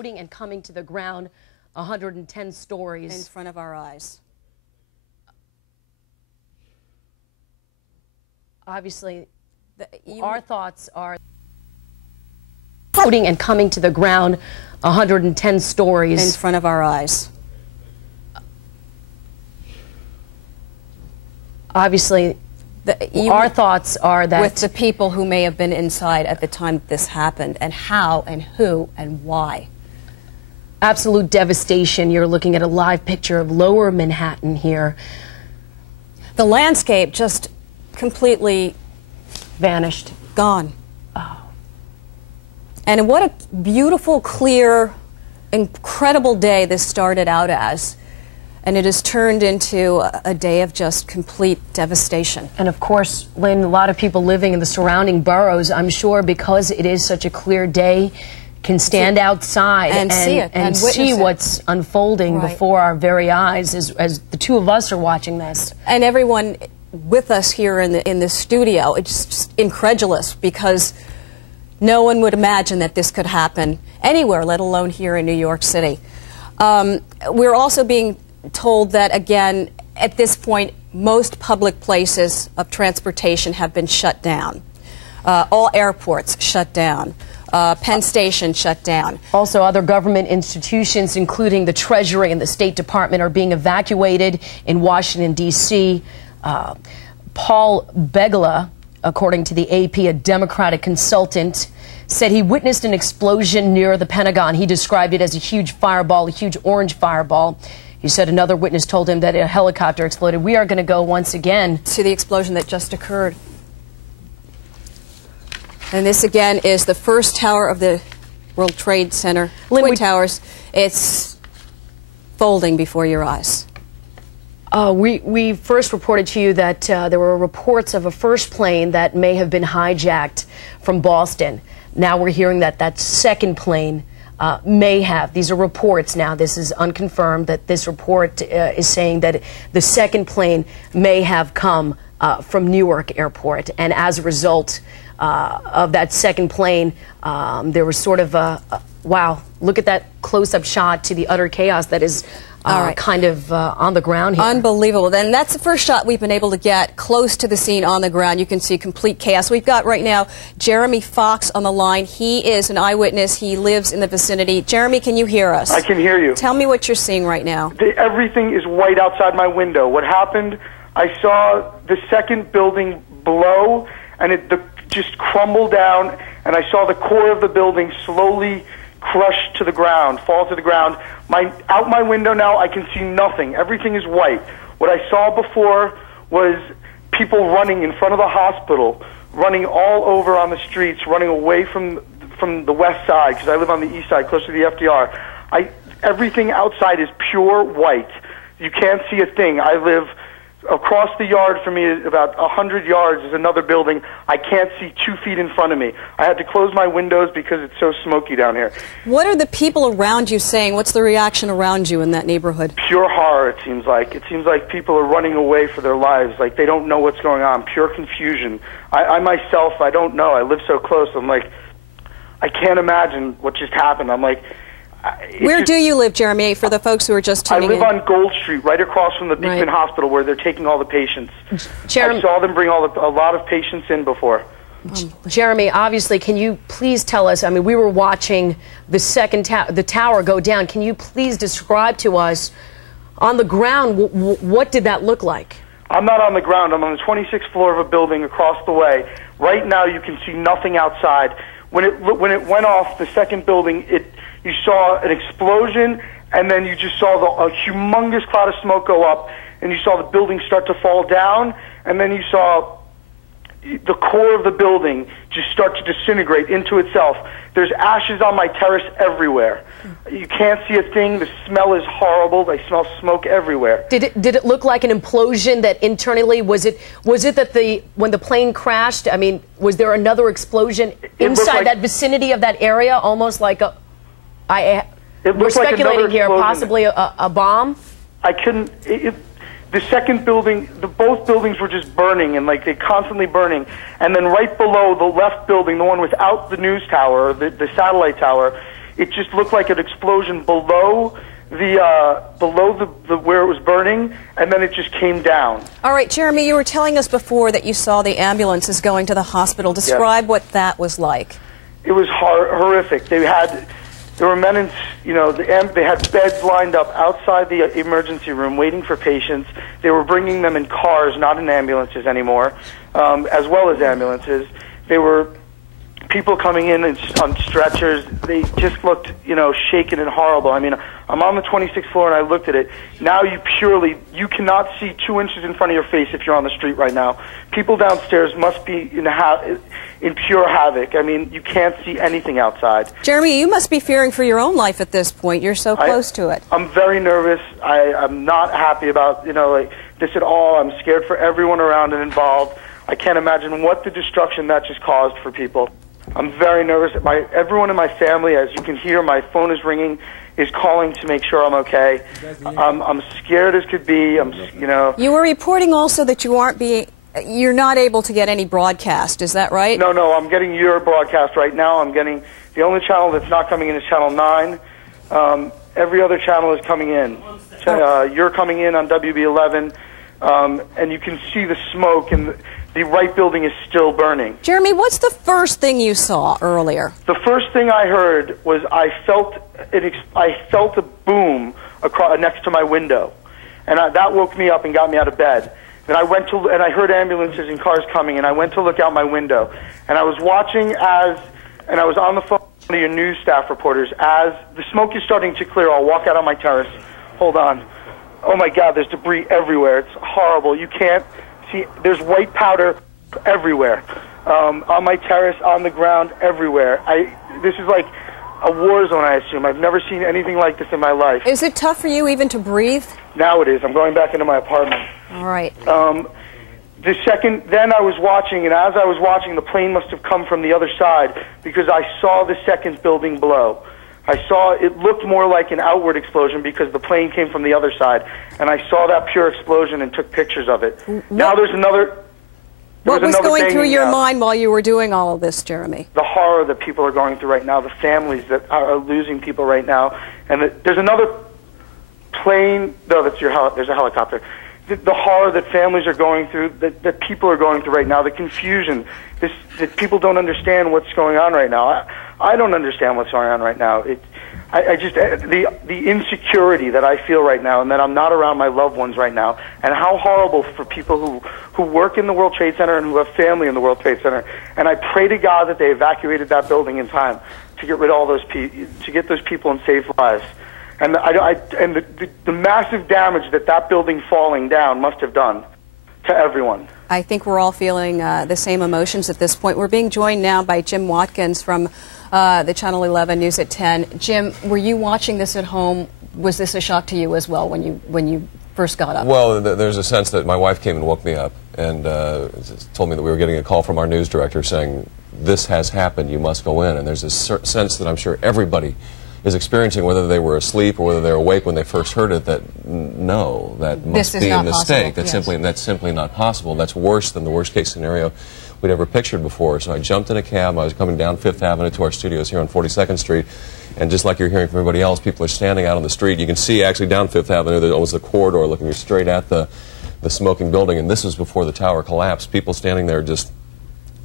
exploding and coming to the ground 110 stories. In front of our eyes. Obviously, our thoughts are exploding and coming to the ground 110 stories. In front of our eyes. Obviously, our thoughts are that with the people who may have been inside at the time this happened, and how and who and why. Absolute devastation. You're looking at a live picture of lower Manhattan here. The landscape just completely vanished. Gone. Oh. And what a beautiful, clear, incredible day this started out as. And it has turned into a day of just complete devastation. And of course, Lynn, a lot of people living in the surrounding boroughs, I'm sure because it is such a clear day, can stand outside and see it and see what's unfolding before our very eyes as the two of us are watching this. And everyone with us here in the studio, it's just incredulous because no one would imagine that this could happen anywhere, let alone here in New York City. We're also being told that, again, at this point, most public places of transportation have been shut down. All airports shut down. Penn Station shut down. Also, other government institutions, including the Treasury and the State Department, are being evacuated in Washington, D.C. Paul Begala, according to the AP, a Democratic consultant, said he witnessed an explosion near the Pentagon. He described it as a huge fireball, a huge orange fireball. He said another witness told him that a helicopter exploded. We are going to go once again to the explosion that just occurred. And this again is the first tower of the World Trade Center, Twin Towers. It's folding before your eyes. We first reported to you that there were reports of a first plane that may have been hijacked from Boston. Now we're hearing that that second plane may have. These are reports now. This is unconfirmed, that this report is saying that the second plane may have come from Newark Airport. And as a result of that second plane, there was sort of a wow, look at that close-up shot to the utter chaos that is kind of on the ground here. Unbelievable. Then that's the first shot we've been able to get close to the scene on the ground. You can see complete chaos. We've got right now Jeremy Fox on the line. He is an eyewitness. He lives in the vicinity. Jeremy, can you hear us? I can hear you. Tell me what you're seeing right now. Everything is white outside my window. What happened, I saw the second building blow, and it just crumbled down, and I saw the core of the building slowly crush to the ground, fall to the ground. Out my window now, I can see nothing. Everything is white. What I saw before was people running in front of the hospital, running all over on the streets, running away from the west side, because I live on the east side, close to the FDR. Everything outside is pure white. You can't see a thing. I live across the yard from me, about 100 yards, is another building. I can't see 2 feet in front of me. I had to close my windows because it's so smoky down here. What are the people around you saying? What's the reaction around you in that neighborhood? Pure horror, it seems like. It seems like people are running away for their lives, like they don't know what's going on. Pure confusion. I myself, I don't know. I live so close. I'm like, I can't imagine what just happened. I'm like, where do you live, Jeremy, for the folks who are just tuning in? I live on Gold Street, right across from the Beekman Hospital, where they're taking all the patients. Jeremy, I saw them bring a lot of patients in before. Jeremy, obviously, can you please tell us, I mean, we were watching the tower go down. Can you please describe to us, on the ground, what did that look like? I'm not on the ground. I'm on the 26th floor of a building across the way. Right now, you can see nothing outside. When it went off, the second building, you saw an explosion, and then you just saw a humongous cloud of smoke go up, and you saw the building start to fall down, and then you saw the core of the building just start to disintegrate into itself. There's ashes on my terrace everywhere. You can't see a thing. The smell is horrible. I smell smoke everywhere. Did it look like an implosion that internally, was it that when the plane crashed, I mean, was there another explosion inside that vicinity of that area, almost like a... we're speculating here, possibly a bomb? I couldn't... The second building, both buildings were just burning, and like they're constantly burning. And then right below the left building, the one without the news tower, the satellite tower, it just looked like an explosion below the where it was burning, and then it just came down. All right, Jeremy, you were telling us before that you saw the ambulances going to the hospital. Describe what that was like. It was horrific. There were men in, they had beds lined up outside the emergency room waiting for patients. They were bringing them in cars, not in ambulances anymore, as well as ambulances. There were people coming in on stretchers. They just looked, shaken and horrible. I mean, I'm on the 26th floor and I looked at it. Now you cannot see 2 inches in front of your face if you're on the street right now. People downstairs must be in pure havoc. I mean, you can't see anything outside. Jeremy, you must be fearing for your own life at this point. You're so close to it. I'm very nervous. I'm not happy about, this at all. I'm scared for everyone around and involved. I can't imagine what the destruction that just caused for people. I'm very nervous. Everyone in my family, as you can hear, my phone is ringing, is calling to make sure I'm okay. I'm scared as could be. You were reporting also that you're not able to get any broadcast. Is that right? No, I'm getting your broadcast right now. I'm getting the only channel that's not coming in is channel 9. Every other channel is coming in. You're coming in on WB11, and you can see the smoke, and the right building is still burning. Jeremy, what's the first thing you saw earlier? The first thing I heard was I felt a boom next to my window, and that woke me up and got me out of bed. And I heard ambulances and cars coming, and I went to look out my window, and I was watching and I was on the phone with one of your news staff reporters as the smoke is starting to clear. I'll walk out on my terrace. Hold on. Oh my God, there's debris everywhere. It's horrible. You can't see. There's white powder everywhere. On my terrace, on the ground, everywhere. This is like a war zone, I assume. I've never seen anything like this in my life. Is it tough for you even to breathe? Now it is. I'm going back into my apartment. All right. Then I was watching, and as I was watching, the plane must have come from the other side because I saw the second building blow. It looked more like an outward explosion because the plane came from the other side, and I saw that pure explosion and took pictures of it. Now there's another... What was going through your mind while you were doing all of this, Jeremy? The horror that people are going through right now, the families that are losing people right now, and there's another plane. No, there's a helicopter. The horror that families are going through, that people are going through right now, the confusion, that people don't understand what's going on right now. I don't understand what's going on right now. The insecurity that I feel right now, and that I'm not around my loved ones right now, and how horrible for people who work in the World Trade Center and who have family in the World Trade Center. And I pray to God that they evacuated that building in time to get rid of all those to get those people and save lives. And the massive damage that building falling down must have done to everyone. I think we're all feeling the same emotions at this point. We're being joined now by Jim Watkins from the Channel 11 News at 10. Jim, were you watching this at home? Was this a shock to you as well when you first got up? Well, there's a sense that my wife came and woke me up and told me that we were getting a call from our news director saying, this has happened, you must go in. And there's a sense that I'm sure everybody is experiencing, whether they were asleep or whether they were awake when they first heard it, that no, that must be a mistake. That's simply not possible. That's worse than the worst case scenario we'd ever pictured before. So I jumped in a cab. I was coming down Fifth Avenue to our studios here on 42nd Street, and just like you're hearing from everybody else, people are standing out on the street. You can see actually down Fifth Avenue there was a corridor looking straight at the smoking building, and this was before the tower collapsed. People standing there just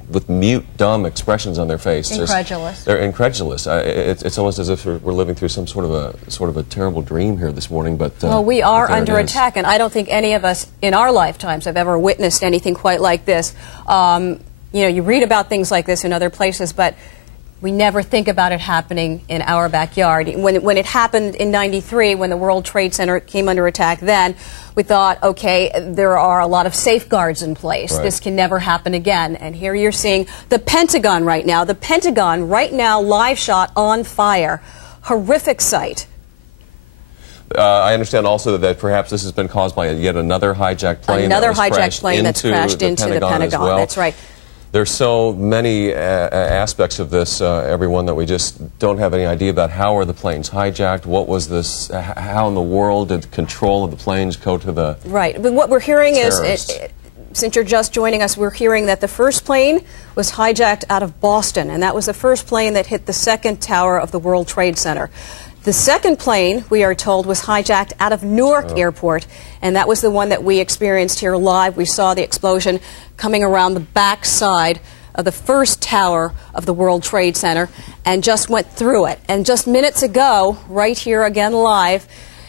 with mute, dumb expressions on their face. Incredulous. They're incredulous. It's almost as if we're living through some sort of a terrible dream here this morning. But well, we are under attack, and I don't think any of us in our lifetimes have ever witnessed anything quite like this. You read about things like this in other places, but we never think about it happening in our backyard. When it happened in '93, when the World Trade Center came under attack, then we thought, okay, there are a lot of safeguards in place. Right. This can never happen again. And here you're seeing the Pentagon right now. The Pentagon right now, live shot on fire. Horrific sight. I understand also that perhaps this has been caused by yet another hijacked plane. Another hijacked plane that's crashed into the Pentagon. Well. That's right. There's so many aspects of this, everyone, that we just don't have any idea about. How are the planes hijacked? What was this? How in the world did control of the planes go to the Right. But what we're hearing terrorists? is since you're just joining us, we're hearing that the first plane was hijacked out of Boston, and that was the first plane that hit the second tower of the World Trade Center. The second plane, we are told, was hijacked out of Newark Airport, and that was the one that we experienced here live. We saw the explosion coming around the back side of the first tower of the World Trade Center and just went through it. And just minutes ago, right here again live,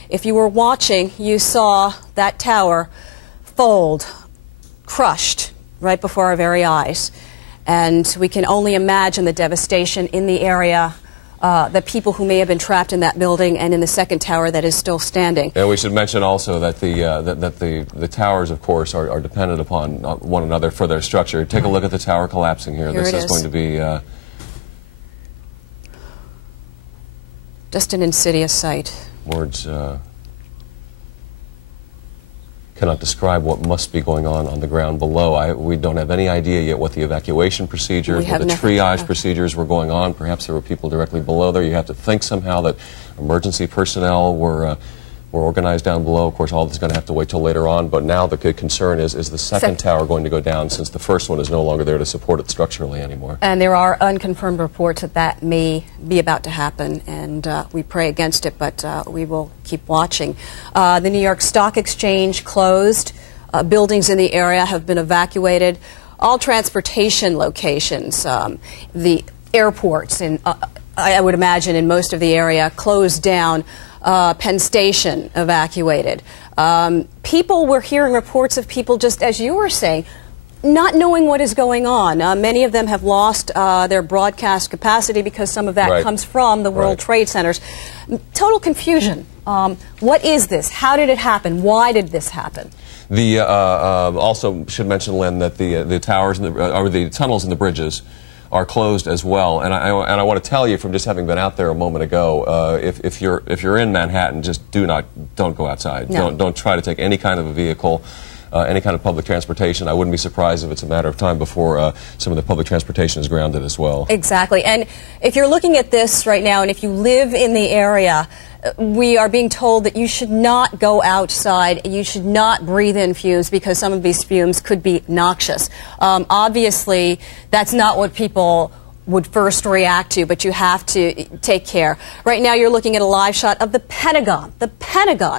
if you were watching, you saw that tower fold, crushed right before our very eyes. And we can only imagine the devastation in the area, the people who may have been trapped in that building and in the second tower that is still standing. And we should mention also that the towers, of course, are dependent upon one another for their structure. Take a look at the tower collapsing here. This is going to be just an insidious sight. Words cannot describe what must be going on the ground below. We don't have any idea yet what the evacuation procedures, what the triage procedures were going on. Perhaps there were people directly below there. You have to think somehow that emergency personnel were organized down below. Of course, all this is going to have to wait till later on. But now the concern is the second tower going to go down, since the first one is no longer there to support it structurally anymore? And there are unconfirmed reports that that may be about to happen, and we pray against it, but we will keep watching. The New York Stock Exchange closed. Buildings in the area have been evacuated. All transportation locations, the airports, and I would imagine in most of the area, closed down. Penn Station evacuated. We're hearing reports of people, just as you were saying, not knowing what is going on. Many of them have lost their broadcast capacity because some of that comes from the World Trade Centers. Total confusion. What is this? How did it happen? Why did this happen? Also should mention, Lynn, that the towers or the tunnels and the bridges are closed as well, and I want to tell you, from just having been out there a moment ago, if you're in Manhattan, just don't go outside. No. Don't try to take any kind of a vehicle, any kind of public transportation. I wouldn't be surprised if it's a matter of time before some of the public transportation is grounded as well. Exactly, and if you're looking at this right now, and if you live in the area, we are being told that you should not go outside, you should not breathe in fumes, because some of these fumes could be noxious. Obviously, that's not what people would first react to, but you have to take care. Right now you're looking at a live shot of the Pentagon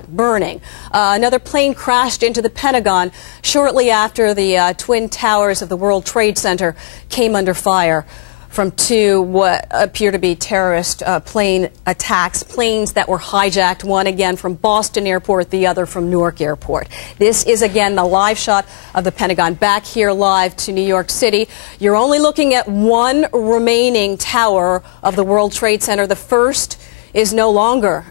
burning. Another plane crashed into the Pentagon shortly after the Twin Towers of the World Trade Center came under fire from two what appear to be terrorist plane attacks, planes that were hijacked, one again from Boston Airport, the other from Newark Airport. This is again the live shot of the Pentagon. Back here live to New York City, you're only looking at one remaining tower of the World Trade Center. The first is no longer.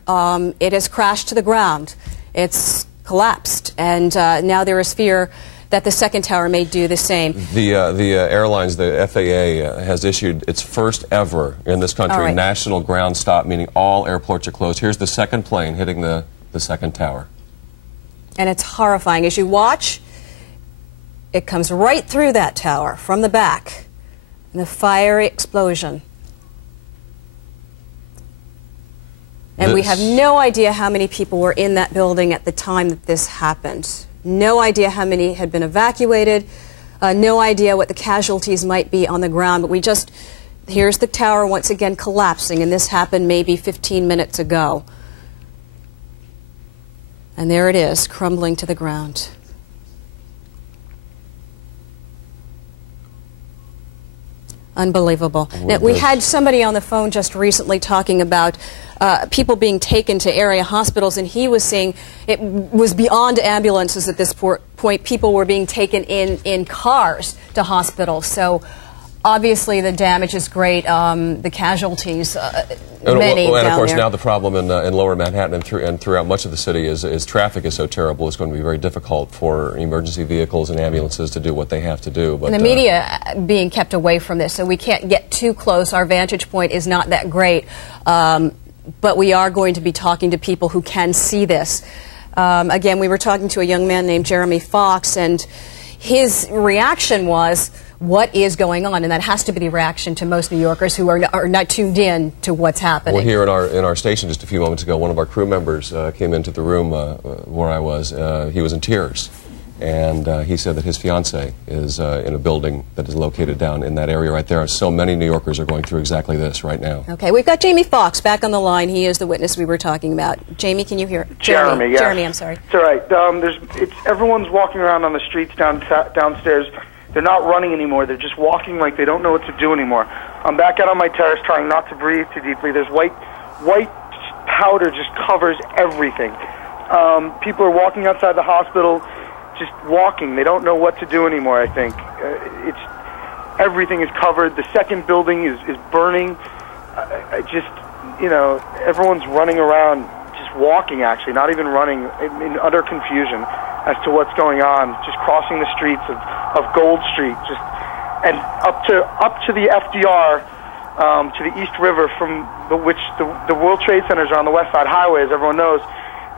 It has crashed to the ground. It's collapsed, and now there is fear that the second tower may do the same. The airlines, the FAA, has issued its first ever in this country national ground stop, meaning all airports are closed. Here's the second plane hitting the second tower. And it's horrifying. As you watch, it comes right through that tower from the back, and the fiery explosion. And we have no idea how many people were in that building at the time that this happened. No idea how many had been evacuated, no idea what the casualties might be on the ground, but here's the tower once again collapsing, and this happened maybe 15 minutes ago. And there it is, crumbling to the ground. Unbelievable. Now, we had somebody on the phone just recently talking about people being taken to area hospitals, and he was saying it was beyond ambulances at this point. People were being taken in cars to hospitals. So obviously the damage is great. The casualties, many and of course there. Now the problem in lower Manhattan and throughout much of the city is traffic is so terrible. It's going to be very difficult for emergency vehicles and ambulances to do what they have to do. But, and the media being kept away from this, so we can't get too close. Our vantage point is not that great. But we are going to be talking to people who can see this. Again, we were talking to a young man named Jeremy Fox, and his reaction was, what is going on? And that has to be the reaction to most New Yorkers who are not tuned in to what's happening. Well, here in our station just a few moments ago, one of our crew members came into the room where I was. He was in tears. And he said that his fiancée is in a building that is located down in that area right there. So many New Yorkers are going through exactly this right now. Okay, we've got Jamie Foxx back on the line. He is the witness we were talking about. Jamie, can you hear? Jeremy, yes. Jeremy, I'm sorry. It's all right. Everyone's walking around on the streets downstairs. They're not running anymore. They're just walking like they don't know what to do anymore. I'm back out on my terrace trying not to breathe too deeply. There's white powder just covers everything. People are walking outside the hospital, just walking. They don't know what to do anymore, I think. Everything is covered. The second building is burning. Everyone's running around, just walking, actually, not even running, in utter confusion as to what's going on, just crossing the streets of Gold Street, and up to the FDR, to the East River, from which the World Trade Centers are on the West Side Highway, as everyone knows.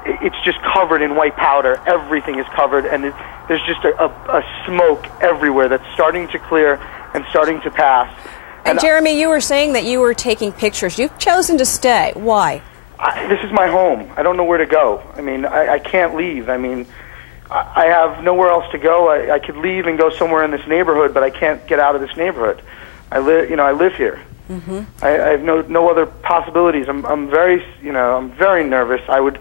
It's just covered in white powder. Everything is covered, and there's just a smoke everywhere that's starting to clear and starting to pass. And Jeremy, you were saying that you were taking pictures. You've chosen to stay. Why? This is my home. I don't know where to go. I mean, I can't leave. I mean, I have nowhere else to go. I could leave and go somewhere in this neighborhood, but I can't get out of this neighborhood. I live here. Mm-hmm. I have no other possibilities. I'm very nervous. I would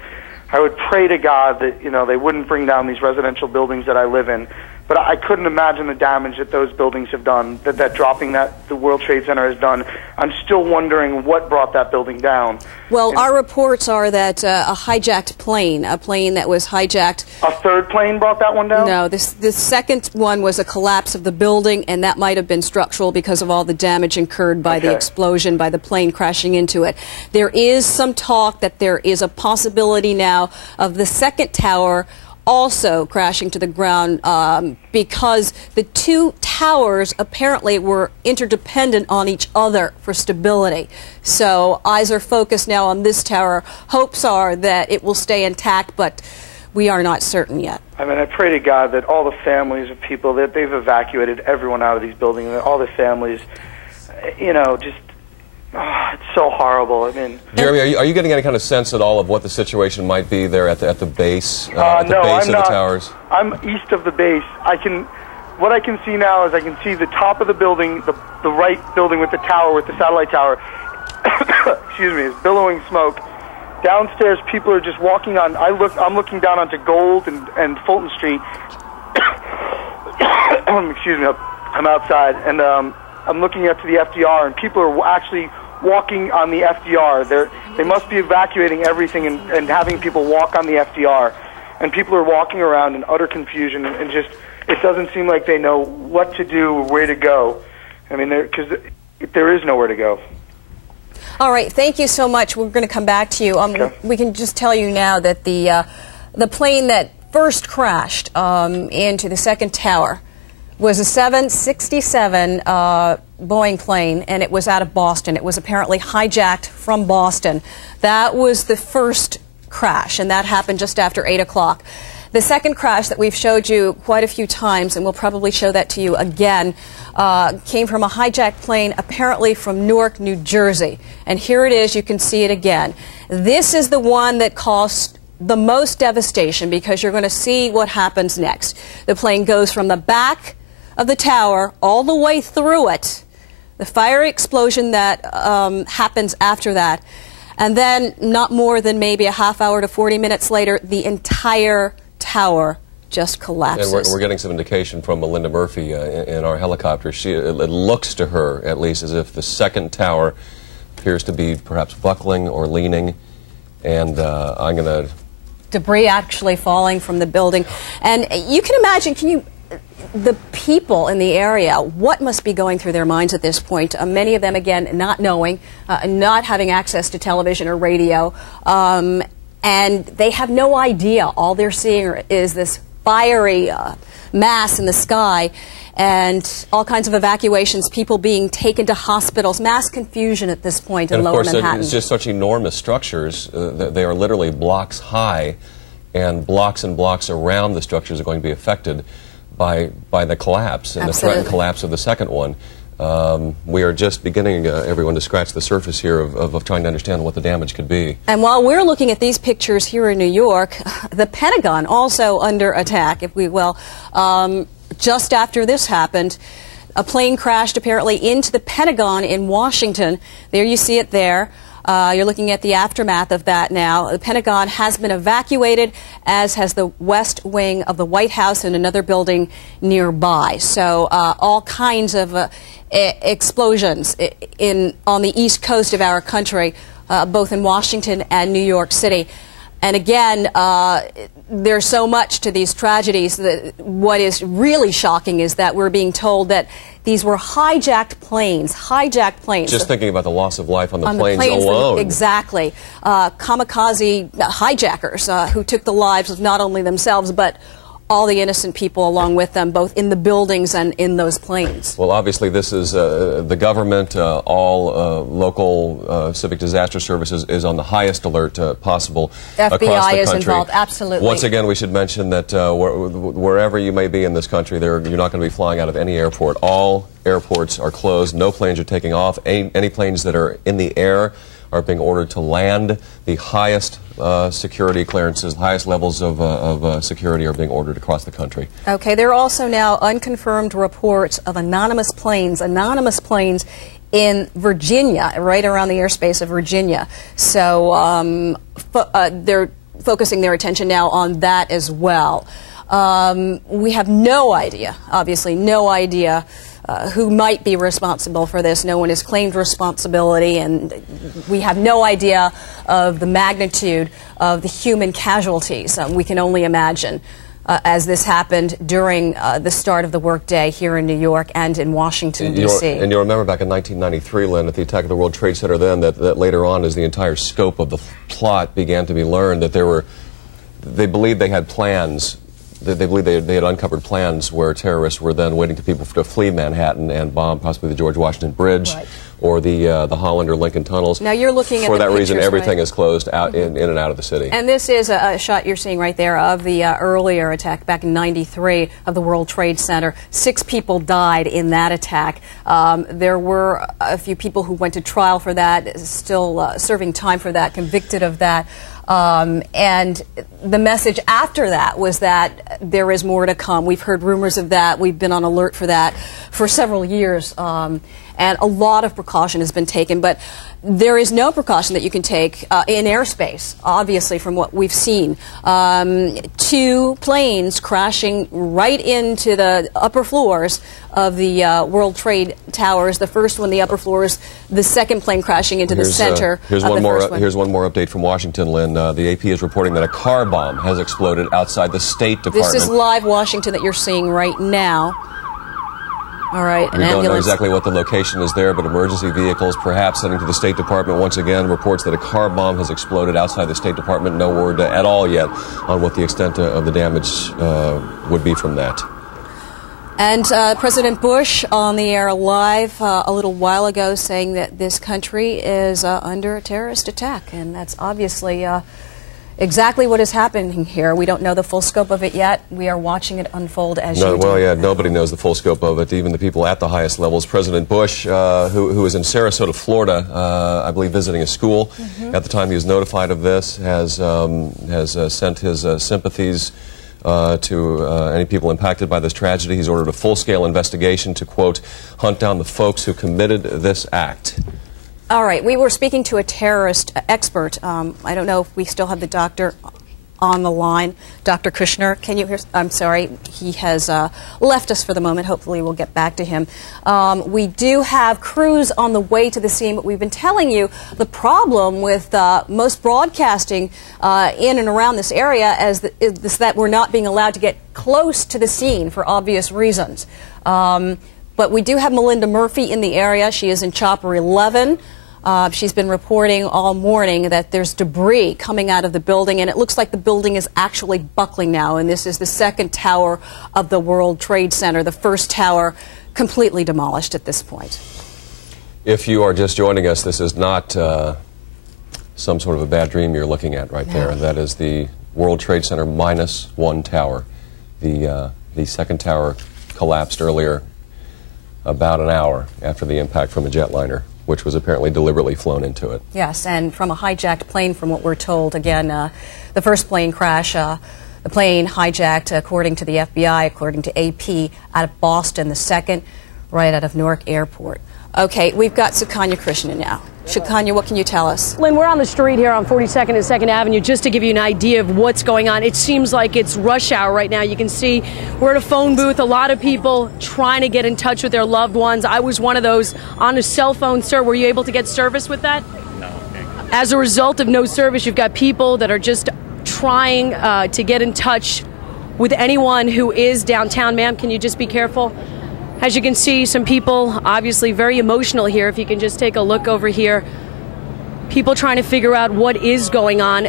pray to God that they wouldn't bring down these residential buildings that I live in. But I couldn't imagine the damage that those buildings have done, that dropping the World Trade Center has done. I'm still wondering what brought that building down. Well, our reports are that a hijacked plane, a plane that was hijacked. A third plane brought that one down? No, this second one was a collapse of the building, and that might have been structural because of all the damage incurred by the explosion, by the plane crashing into it. There is some talk that there is a possibility now of the second tower also crashing to the ground because the two towers apparently were interdependent on each other for stability. So eyes are focused now on this tower. Hopes are that it will stay intact, but we are not certain yet. I mean, I pray to God that all the families of people, that they've evacuated everyone out of these buildings, that all the families, it's so horrible. I mean, Jeremy, are you getting any kind of sense at all of what the situation might be there at the base, at the base of the towers? I'm east of the base. What I can see now is I can see the top of the building, the right building with the tower, with the satellite tower. Excuse me, is billowing smoke. Downstairs, people are just walking on. I'm looking down onto Gold and Fulton Street. Excuse me, I'm outside, and I'm looking up to the FDR, and people are actually walking on the FDR. They must be evacuating everything and having people walk on the FDR. And people are walking around in utter confusion, and just, it doesn't seem like they know what to do or where to go. I mean, because there is nowhere to go. All right, thank you so much. We're going to come back to you. Okay. We can just tell you now that the plane that first crashed into the second tower was a 767 Boeing plane, and it was out of Boston. It was apparently hijacked from Boston. That was the first crash, and that happened just after 8 o'clock. The second crash that we've showed you quite a few times, and we'll probably show that to you again, came from a hijacked plane apparently from Newark, New Jersey. And here it is. You can see it again. This is the one that caused the most devastation, because you're going to see what happens next. The plane goes from the back of the tower all the way through it, the fiery explosion that happens after that, and then not more than maybe a half hour to 40 minutes later, the entire tower just collapses. And we're getting some indication from Melinda Murphy in our helicopter. It looks to her, at least, as if the second tower appears to be perhaps buckling or leaning, and I'm going to... Debris actually falling from the building. And you can imagine, the people in the area, what must be going through their minds at this point? Many of them, again, not knowing, not having access to television or radio, and they have no idea. All they're seeing is this fiery mass in the sky, and all kinds of evacuations, people being taken to hospitals, mass confusion at this point in Lower Manhattan. And of course, it's just such enormous structures. They are literally blocks high, and blocks around the structures are going to be affected by the collapse and the threatened collapse of the second one. We are just beginning, everyone, to scratch the surface here of trying to understand what the damage could be. And while we're looking at these pictures here in New York, the Pentagon also under attack, if we will. Just after this happened, a plane crashed apparently into the Pentagon in Washington. There you see it there. You're looking at the aftermath of that now. The Pentagon has been evacuated, as has the West Wing of the White House and another building nearby. So all kinds of explosions on the East Coast of our country, both in Washington and New York City. And again, there's so much to these tragedies that what is really shocking is that we're being told that these were hijacked planes. Just thinking about the loss of life on the planes alone. Exactly. Kamikaze hijackers who took the lives of not only themselves but all the innocent people along with them, both in the buildings and in those planes. Well, obviously this is the government, all local civic disaster services is on the highest alert possible across the country. FBI is involved, absolutely. Once again, we should mention that wherever you may be in this country, you're not going to be flying out of any airport. All airports are closed. No planes are taking off. Any planes that are in the air are being ordered to land. The highest security clearances, highest levels of security are being ordered across the country. Okay, there are also now unconfirmed reports of anonymous planes in Virginia, right around the airspace of Virginia. So they're focusing their attention now on that as well. We have no idea, obviously no idea, who might be responsible for this. No one has claimed responsibility, and we have no idea of the magnitude of the human casualties. We can only imagine as this happened during the start of the workday here in New York and in Washington, D.C. And you'll remember back in 1993, Lynn, at the attack of the World Trade Center then, that later on, as the entire scope of the plot began to be learned, that they believed they had plans. They believe they had uncovered plans where terrorists were then waiting for people to flee Manhattan and bomb possibly the George Washington Bridge, right, or the Holland or Lincoln tunnels. Now you're looking at for that reason, everything right? is closed out in and out of the city. And this is a shot you're seeing right there of the earlier attack back in '93 of the World Trade Center. 6 people died in that attack. There were a few people who went to trial for that, still serving time for that, convicted of that. And the message after that was that there is more to come. We've heard rumors of that. We've been on alert for that for several years. And a lot of precaution has been taken. But there is no precaution that you can take in airspace, obviously, from what we've seen. 2 planes crashing right into the upper floors of the World Trade Towers. The first one, the upper floors. The second plane crashing into the center here's of one the more, first one. Here's one more update from Washington, Lynn. The AP is reporting that a car bomb has exploded outside the State Department. This is live Washington that you're seeing right now. All right, an ambulance. We don't know exactly what the location is there, but emergency vehicles perhaps heading to the State Department. Once again, reports that a car bomb has exploded outside the State Department. No word at all yet on what the extent of the damage would be from that. And President Bush on the air live a little while ago saying that this country is under a terrorist attack, and that's obviously exactly what is happening here. We don't know the full scope of it yet. We are watching it unfold as you do. Well, yeah, nobody knows the full scope of it, even the people at the highest levels. President Bush, who is in Sarasota, Florida, I believe visiting a school at the time he was notified of this, has sent his sympathies to any people impacted by this tragedy. He's ordered a full-scale investigation to, quote, hunt down the folks who committed this act. All right, we were speaking to a terrorist expert. I don't know if we still have the doctor on the line. Dr. Kushner, can you hear? I'm sorry, he has left us for the moment. Hopefully we'll get back to him. We do have crews on the way to the scene, but we've been telling you the problem with most broadcasting in and around this area is that we're not being allowed to get close to the scene for obvious reasons. But we do have Melinda Murphy in the area. She is in Chopper 11. She's been reporting all morning that there's debris coming out of the building, and it looks like the building is actually buckling now. And this is the second tower of the World Trade Center, the first tower completely demolished at this point. If you are just joining us, this is not some sort of a bad dream you're looking at right there. That is the World Trade Center -1 tower. The second tower collapsed earlier about an hour after the impact from a jetliner, which was apparently deliberately flown into it. Yes, and from a hijacked plane, from what we're told. Again, the first plane crash, the plane hijacked, according to the FBI, according to AP, out of Boston. The second, right out of Newark Airport. Okay, we've got Sukanya Krishnan now. Sukanya, what can you tell us? Lynn, we're on the street here on 42nd and 2nd Avenue just to give you an idea of what's going on. It seems like it's rush hour right now. You can see we're at a phone booth. A lot of people trying to get in touch with their loved ones. I was one of those on a cell phone, sir. Were you able to get service with that? No. As a result of no service, you've got people that are just trying to get in touch with anyone who is downtown. Ma'am, can you just be careful? As you can see, some people obviously very emotional here. If you can just take a look over here. People trying to figure out what is going on.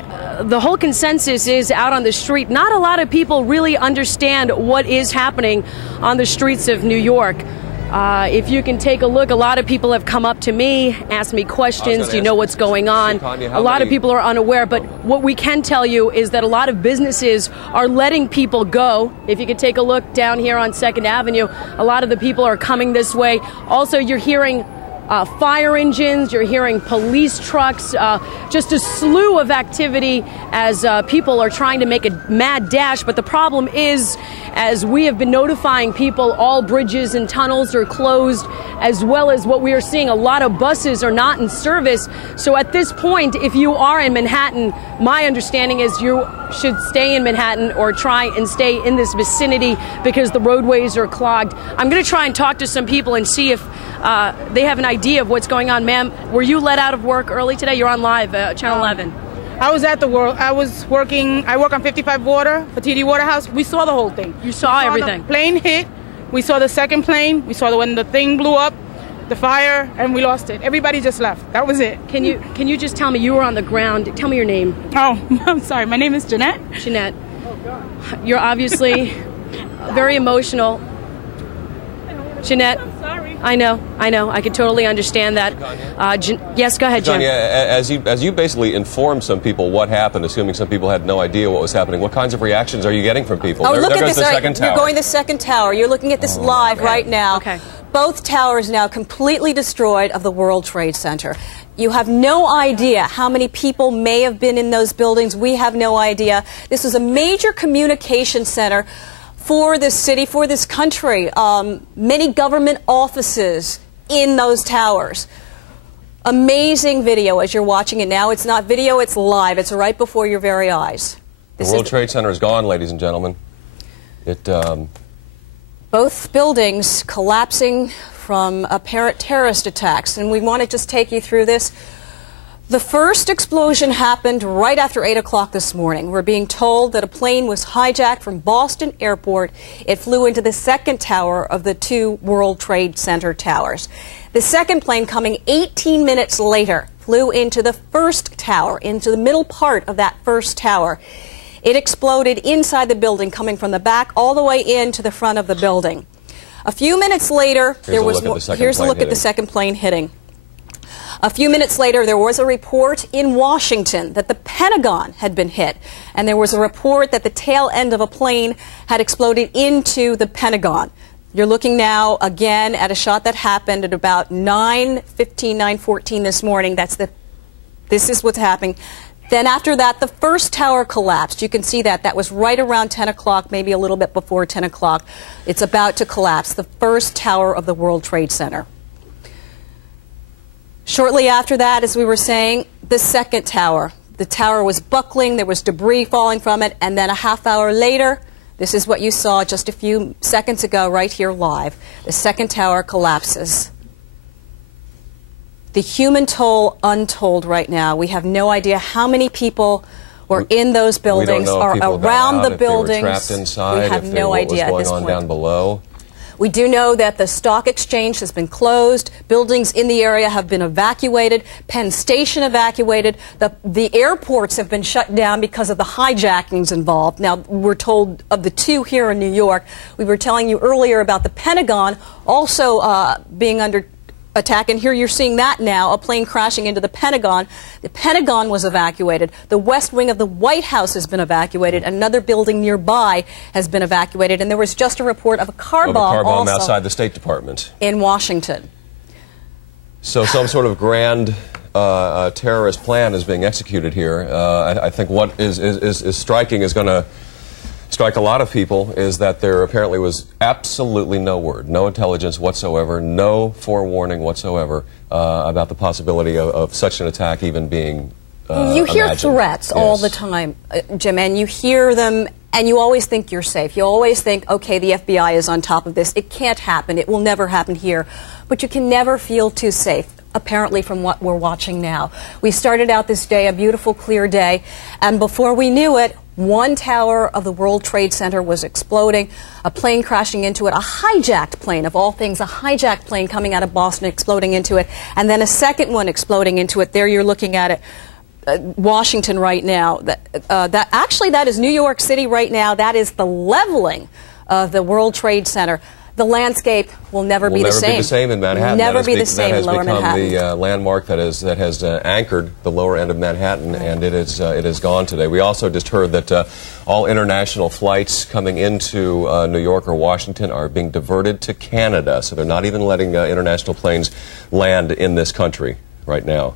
The whole consensus is out on the street. Not a lot of people really understand what is happening on the streets of New York. If you can take a look, a lot of people have come up to me, asked me questions. Do you know what's going on? A lot of people are unaware, but what we can tell you is that a lot of businesses are letting people go. If you could take a look down here on 2nd Avenue, a lot of the people are coming this way. Also, you're hearing fire engines, you're hearing police trucks, just a slew of activity as people are trying to make a mad dash. But the problem is, as we have been notifying people, all bridges and tunnels are closed, as well as what we are seeing, a lot of buses are not in service. So at this point, if you are in Manhattan, my understanding is you should stay in Manhattan or try and stay in this vicinity because the roadways are clogged. I'm going to try and talk to some people and see if they have an idea of what's going on. Ma'am, were you let out of work early today? You're on live, Channel 11. I was at the work. I work on 55 Water for TD Waterhouse. We saw the whole thing. You saw everything. The plane hit. We saw the second plane. We saw when the thing blew up, the fire, and we lost it. Everybody just left. That was it. Can you just tell me, you were on the ground. Tell me your name. Oh, I'm sorry. My name is Jeanette. Jeanette. You're obviously very emotional. Jeanette. I'm sorry. I know. I can totally understand that. Yes, go ahead, Jim. As you basically informed some people what happened, assuming some people had no idea what was happening, what kinds of reactions are you getting from people? Oh, look there at goes this. the second tower. You're going to the second tower. You're looking at this live right now. Okay. Both towers now completely destroyed of the World Trade Center. You have no idea how many people may have been in those buildings. We have no idea. This is a major communication center for this city, for this country. Many government offices in those towers. Amazing video as you're watching it now. It's not video, it's live. It's right before your very eyes. The World Trade Center is gone, ladies and gentlemen. Both buildings collapsing from apparent terrorist attacks. And we want to just take you through this. The first explosion happened right after 8 o'clock this morning. We're being told that a plane was hijacked from Boston Airport. It flew into the second tower of the two World Trade Center towers. The second plane, coming 18 minutes later, flew into the first tower, into the middle part of that first tower. It exploded inside the building, coming from the back all the way into the front of the building. A few minutes later, here's a look at the second plane hitting. A few minutes later, there was a report in Washington that the Pentagon had been hit, and there was a report that the tail end of a plane had exploded into the Pentagon. You're looking now again at a shot that happened at about 9:15, 9:14 this morning. This is what's happening. Then after that, the first tower collapsed. You can see that. That was right around 10 o'clock, maybe a little bit before 10 o'clock. It's about to collapse, the first tower of the World Trade Center. Shortly after that, as we were saying, the second tower. The tower was buckling, there was debris falling from it, and then a half hour later, this is what you saw just a few seconds ago right here live. The second tower collapses. The human toll untold right now. We have no idea how many people were in those buildings or around the buildings. Trapped inside, we have no idea at this point. What was going on down below? We do know that the stock exchange has been closed. Buildings in the area have been evacuated. Penn Station evacuated. The airports have been shut down because of the hijackings involved. Now, we're told of the two here in New York. We were telling you earlier about the Pentagon also being under attack, and here you're seeing that now, a plane crashing into the Pentagon. The Pentagon was evacuated. The West Wing of the White House has been evacuated. Another building nearby has been evacuated, and there was just a report of a car bomb also outside the State Department in Washington. So some sort of grand terrorist plan is being executed here. I think what is striking, is going to strike a lot of people, is that there apparently was absolutely no word, no intelligence whatsoever, no forewarning whatsoever about the possibility of such an attack even being You hear imagined. threats all the time, Jim, and you hear them, and you always think you're safe. You always think, okay, the FBI is on top of this. It can't happen. It will never happen here. But you can never feel too safe, apparently, from what we're watching now. We started out this day, a beautiful, clear day, and before we knew it, one tower of the World Trade Center was exploding, a plane crashing into it, a hijacked plane, of all things, a hijacked plane coming out of Boston exploding into it, and then a second one exploding into it. There you're looking at it. Washington right now. That is New York City right now. That is the leveling of the World Trade Center. The landscape will never be the same. Never be the same in Manhattan. Never be the same in Lower Manhattan. That has become the landmark that has anchored the lower end of Manhattan, and it is gone today. We also just heard that all international flights coming into New York or Washington are being diverted to Canada, so they're not even letting international planes land in this country right now.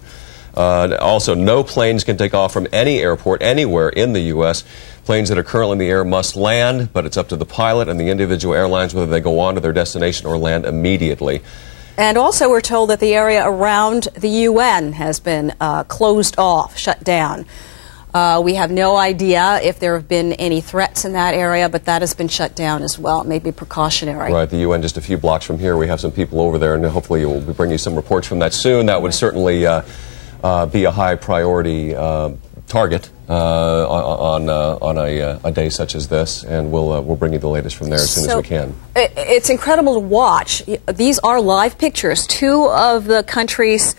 Also, no planes can take off from any airport anywhere in the U.S. Planes that are currently in the air must land, but it's up to the pilot and the individual airlines whether they go on to their destination or land immediately. And also we're told that the area around the UN has been closed off, shut down. We have no idea if there have been any threats in that area, but that has been shut down as well. It may be precautionary. Right, the UN just a few blocks from here. We have some people over there, and hopefully we'll bring you some reports from that soon. That would certainly be a high priority target on a day such as this, and we'll bring you the latest from there as soon as we can. It's incredible to watch. These are live pictures. Two of the country's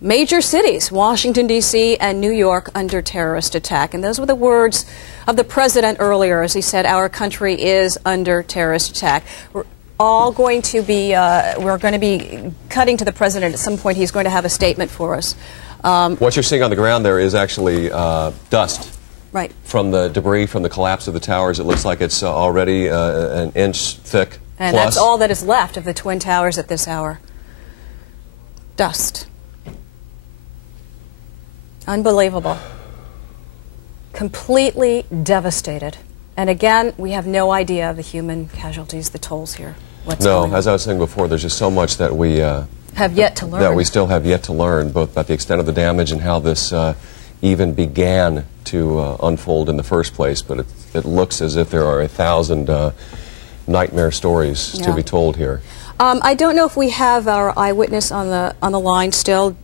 major cities, Washington, D.C. and New York, under terrorist attack. And those were the words of the president earlier as he said, our country is under terrorist attack. We're going to be cutting to the president at some point. He's going to have a statement for us. What you're seeing on the ground there is actually dust. Right. From the debris from the collapse of the towers. It looks like it's already an inch thick. And that's all that is left of the Twin Towers at this hour. Dust. Unbelievable. Completely devastated. And again, we have no idea of the human casualties, the tolls here. What's going on? As I was saying before, there's just so much that we have yet to learn. That we still have yet to learn, both about the extent of the damage and how this even began to unfold in the first place. But it looks as if there are 1,000 nightmare stories to be told here. I don't know if we have our eyewitness on the line still.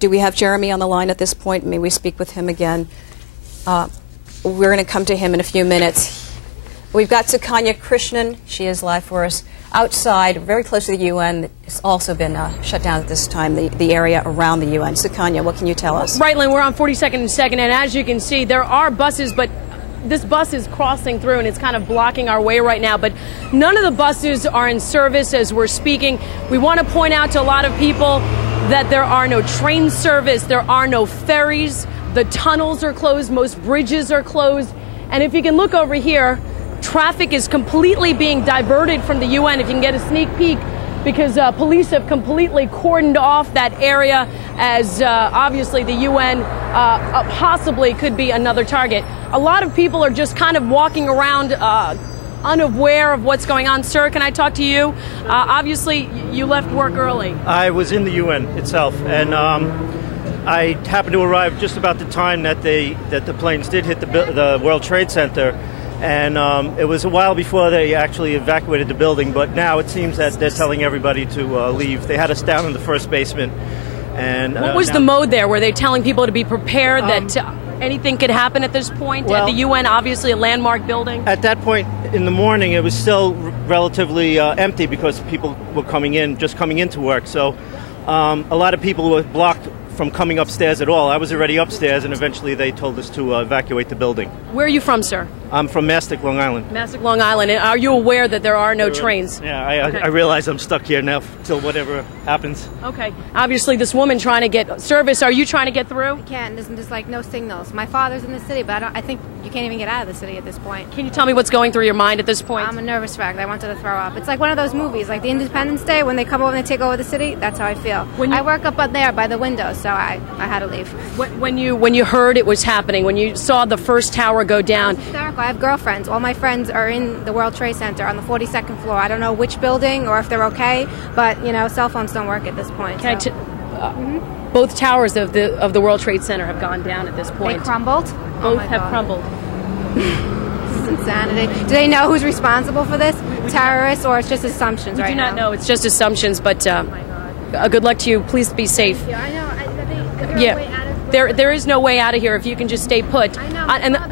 Do we have Jeremy on the line at this point? May we speak with him again? We're going to come to him in a few minutes. We've got Sukanya Krishnan. She is live for us outside, very close to the UN. It's also been shut down at this time, the area around the UN. Sukanya, what can you tell us? Right, Lynn, we're on 42nd and 2nd, and as you can see, there are buses, but this bus is crossing through, and it's kind of blocking our way right now. But none of the buses are in service as we're speaking. We want to point out to a lot of people that there are no train service, there are no ferries, the tunnels are closed, most bridges are closed. And if you can look over here, traffic is completely being diverted from the UN. If you can get a sneak peek, because police have completely cordoned off that area, as obviously the UN possibly could be another target. A lot of people are just kind of walking around unaware of what's going on. Sir, can I talk to you? Obviously, you left work early. I was in the UN itself, and I happened to arrive just about the time that the planes did hit the World Trade Center. And it was a while before they actually evacuated the building, but now it seems that they're telling everybody to leave. They had us down in the first basement. And what was the mode there? Were they telling people to be prepared that anything could happen at this point? Well, at the UN, obviously a landmark building. At that point in the morning, it was still relatively empty because people were just coming into work. So a lot of people were blocked from coming upstairs at all. I was already upstairs, and eventually they told us to evacuate the building. Where are you from, sir? I'm from Mastic, Long Island. Mastic, Long Island. And are you aware that there are no trains? Yeah, I realize I'm stuck here now till whatever happens. Okay. Obviously, this woman trying to get service. Are you trying to get through? You can't. There's like no signals. My father's in the city, but I think you can't even get out of the city at this point. Can you tell me what's going through your mind at this point? I'm a nervous wreck. I wanted to throw up. It's like one of those movies, like the Independence Day, when they come over and they take over the city. That's how I feel. I work up there by the window, so I had to leave. When you heard it was happening, when you saw the first tower go down, it's hysterical. I have girlfriends. All my friends are in the World Trade Center on the 42nd floor. I don't know which building or if they're okay, but you know, cell phones don't work at this point. Both towers of the World Trade Center have gone down at this point. They crumbled. Both have crumbled. This is insanity. Do they know who's responsible for this? Terrorists, or it's just assumptions right now? We do not know. It's just assumptions, but good luck to you. Please be safe. Yeah, I know. There is no way out of here if you can just stay put. I know.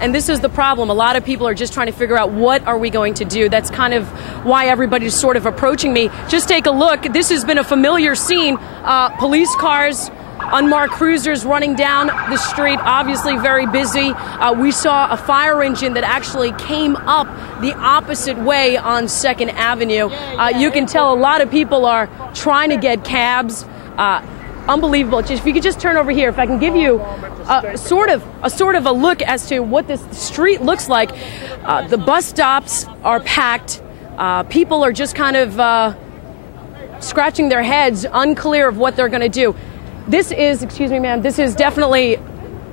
And this is the problem. A lot of people are just trying to figure out what are we going to do. That's kind of why everybody's sort of approaching me. Just take a look. This has been a familiar scene. Police cars, unmarked cruisers running down the street, obviously very busy. We saw a fire engine that actually came up the opposite way on 2nd Avenue. You can tell a lot of people are trying to get cabs. Unbelievable. If you could just turn over here, if I can give you sort of a look as to what this street looks like. The bus stops are packed. People are just kind of scratching their heads, unclear of what they're going to do. This is, excuse me, ma'am, this is definitely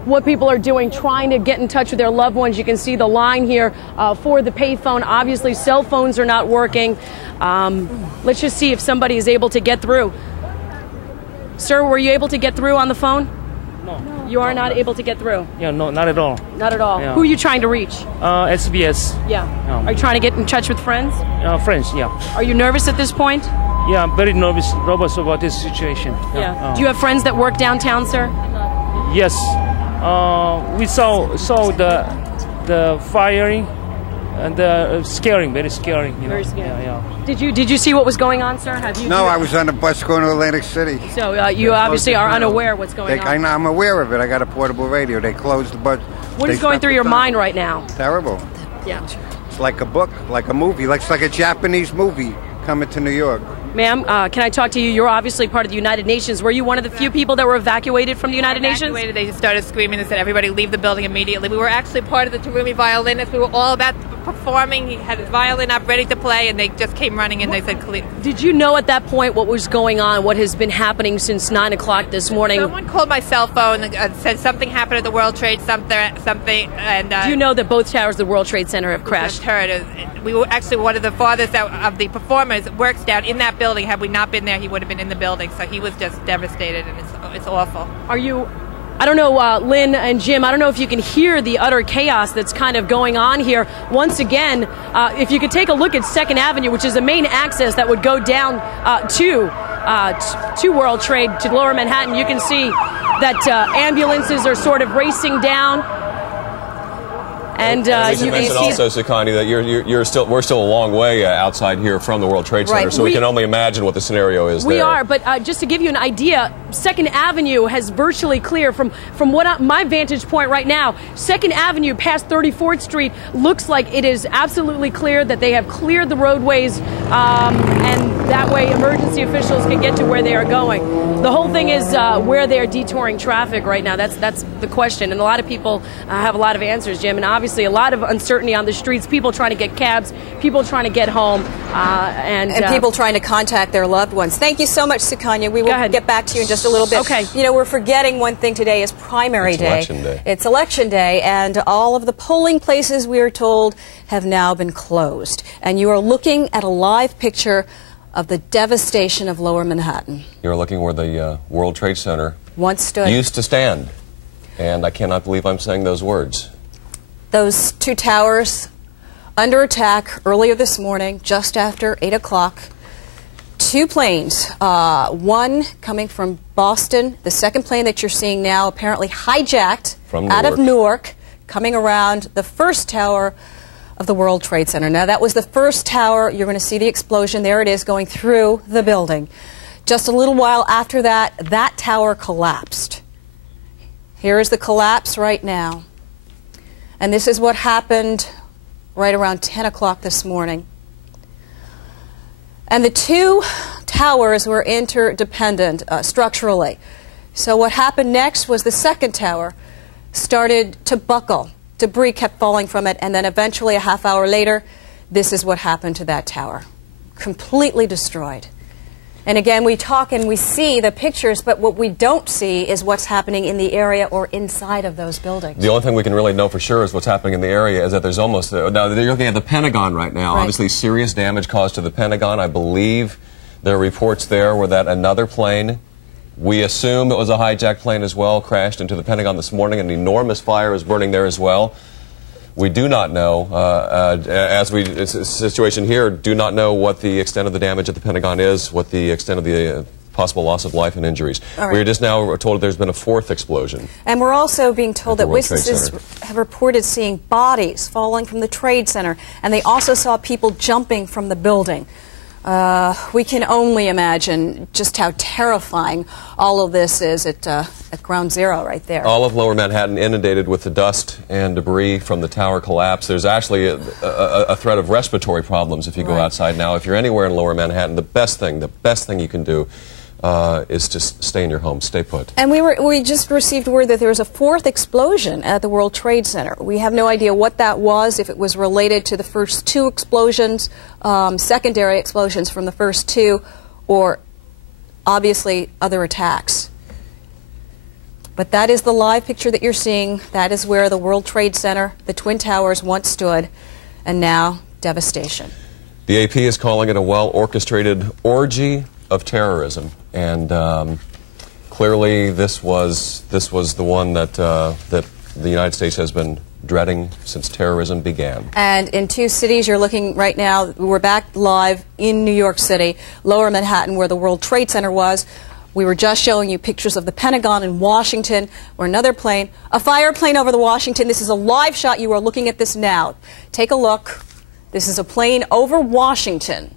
what people are doing, trying to get in touch with their loved ones. You can see the line here for the payphone. Obviously, cell phones are not working. Let's just see if somebody is able to get through. Sir, were you able to get through on the phone? No. You are not able to get through? Yeah, no, not at all. Not at all. Yeah. Who are you trying to reach? SBS. Yeah. Are you trying to get in touch with friends? Friends, yeah. Are you nervous at this point? Yeah, I'm very nervous about this situation. Yeah. Do you have friends that work downtown, sir? Yes. We saw the firing and scaring, very scary. Very scary. Yeah. Did you see what was going on, sir? No, I was on a bus going to Atlantic City. So you obviously are unaware what's going on. I'm aware of it. I got a portable radio. They closed the bus. What is going through your mind right now? Terrible. Yeah. It's like a book, like a movie. It's like a Japanese movie coming to New York. Ma'am, can I talk to you? You're obviously part of the United Nations. Were you one of the few people that were evacuated from the United Nations? They just started screaming and said, everybody leave the building immediately. We were actually part of the Tarumi violinists. We were all about performing. He had his violin up ready to play, and they just came running and they said, clear. Did you know at that point what was going on, what has been happening since 9 o'clock this morning? Someone called my cell phone and said something happened at the World Trade something. And do you know that both towers of the World Trade Center have crashed? Heard. We were actually one of the farthest out of the performers works down in that building. Had we not been there, he would have been in the building. So he was just devastated, and it's awful. I don't know, Lynn and Jim, I don't know if you can hear the utter chaos that's kind of going on here. Once again, if you could take a look at 2nd Avenue, which is the main access that would go down to World Trade, to Lower Manhattan, you can see that ambulances are sort of racing down. And you mentioned also, Sukani, that we're still a long way outside here from the World Trade Center, so we can only imagine what the scenario is there. We are, but just to give you an idea, 2nd Avenue has virtually clear from my vantage point right now. 2nd Avenue past 34th Street looks like it is absolutely clear, that they have cleared the roadways, and that way emergency officials can get to where they are going. The whole thing is where they are detouring traffic right now. That's the question, and a lot of people have a lot of answers, Jim, and obviously a lot of uncertainty on the streets, people trying to get cabs, people trying to get home, and people trying to contact their loved ones. Thank you so much, Sukanya. We will get back to you in just a little bit. Okay. You know, we're forgetting one thing today is primary day. Election day. It's election day, and all of the polling places, we are told, have now been closed. And you are looking at a live picture of the devastation of Lower Manhattan. You're looking where the World Trade Center once stood. Used to stand. And I cannot believe I'm saying those words. Those two towers under attack earlier this morning, just after 8 o'clock. Two planes, one coming from Boston, the second plane that you're seeing now apparently hijacked out of Newark, coming around the first tower of the World Trade Center. Now, that was the first tower. You're going to see the explosion. There it is going through the building. Just a little while after that, that tower collapsed. Here is the collapse right now. And this is what happened right around 10 o'clock this morning. And the two towers were interdependent structurally. So what happened next was the second tower started to buckle. Debris kept falling from it, and then eventually a half hour later, this is what happened to that tower. Completely destroyed. And again, we talk and we see the pictures, but what we don't see is what's happening in the area or inside of those buildings. The only thing we can really know for sure is what's happening in the area is that there's almost, now you're looking at the Pentagon right now, Right. Obviously serious damage caused to the Pentagon. I believe there are reports there where that another plane, we assume it was a hijacked plane as well, crashed into the Pentagon this morning. An enormous fire is burning there as well. We do not know, it's a situation here, do not know what the extent of the damage at the Pentagon is, what the extent of the possible loss of life and injuries. Right. We are just now told there's been a fourth explosion. And we're also being told that World Trade witnesses Center. have reported seeing bodies falling from the Trade Center, and they also saw people jumping from the building. We can only imagine just how terrifying all of this is at ground zero right there. All of Lower Manhattan inundated with the dust and debris from the tower collapse. There's actually a threat of respiratory problems if you go Right. outside now. If you're anywhere in Lower Manhattan, the best thing you can do is just stay in your home, stay put. And we just received word that there was a fourth explosion at the World Trade Center. We have no idea what that was, if it was related to the first two explosions, secondary explosions from the first two, or obviously other attacks. But that is the live picture that you're seeing. That is where the World Trade Center, the Twin Towers, once stood, and now devastation. The AP is calling it a well-orchestrated orgy of terrorism, and clearly this was the one that that the United States has been dreading since terrorism began. And in two cities, you're looking right now, we're back live in New York City, Lower Manhattan, where the World Trade Center was. We were just showing you pictures of the Pentagon in Washington, or another plane, a fire plane over the Washington. This is a live shot. You are looking at this now. Take a look. This is a plane over Washington.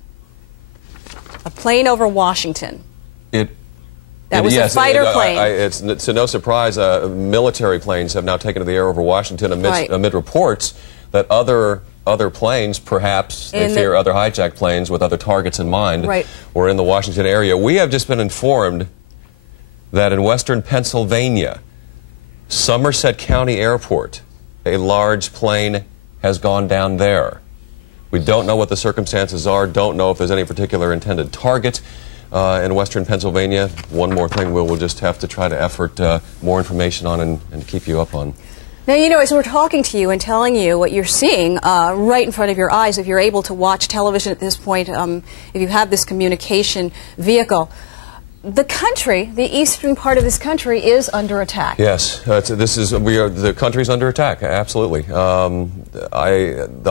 A plane over Washington. That was a fighter plane. It's to no surprise, military planes have now taken to the air over Washington amid reports that other planes, perhaps they fear other hijacked planes with other targets in mind, were in the Washington area. We have just been informed that in western Pennsylvania, Somerset County Airport, a large plane has gone down there. We don't know what the circumstances are, don't know if there's any particular intended target in western Pennsylvania. One more thing we'll just have to try to effort more information on and keep you up on. Now, you know, as we're talking to you and telling you what you're seeing right in front of your eyes, if you're able to watch television at this point, if you have this communication vehicle, the country, the eastern part of this country, is under attack. Yes, the country's under attack. Absolutely. The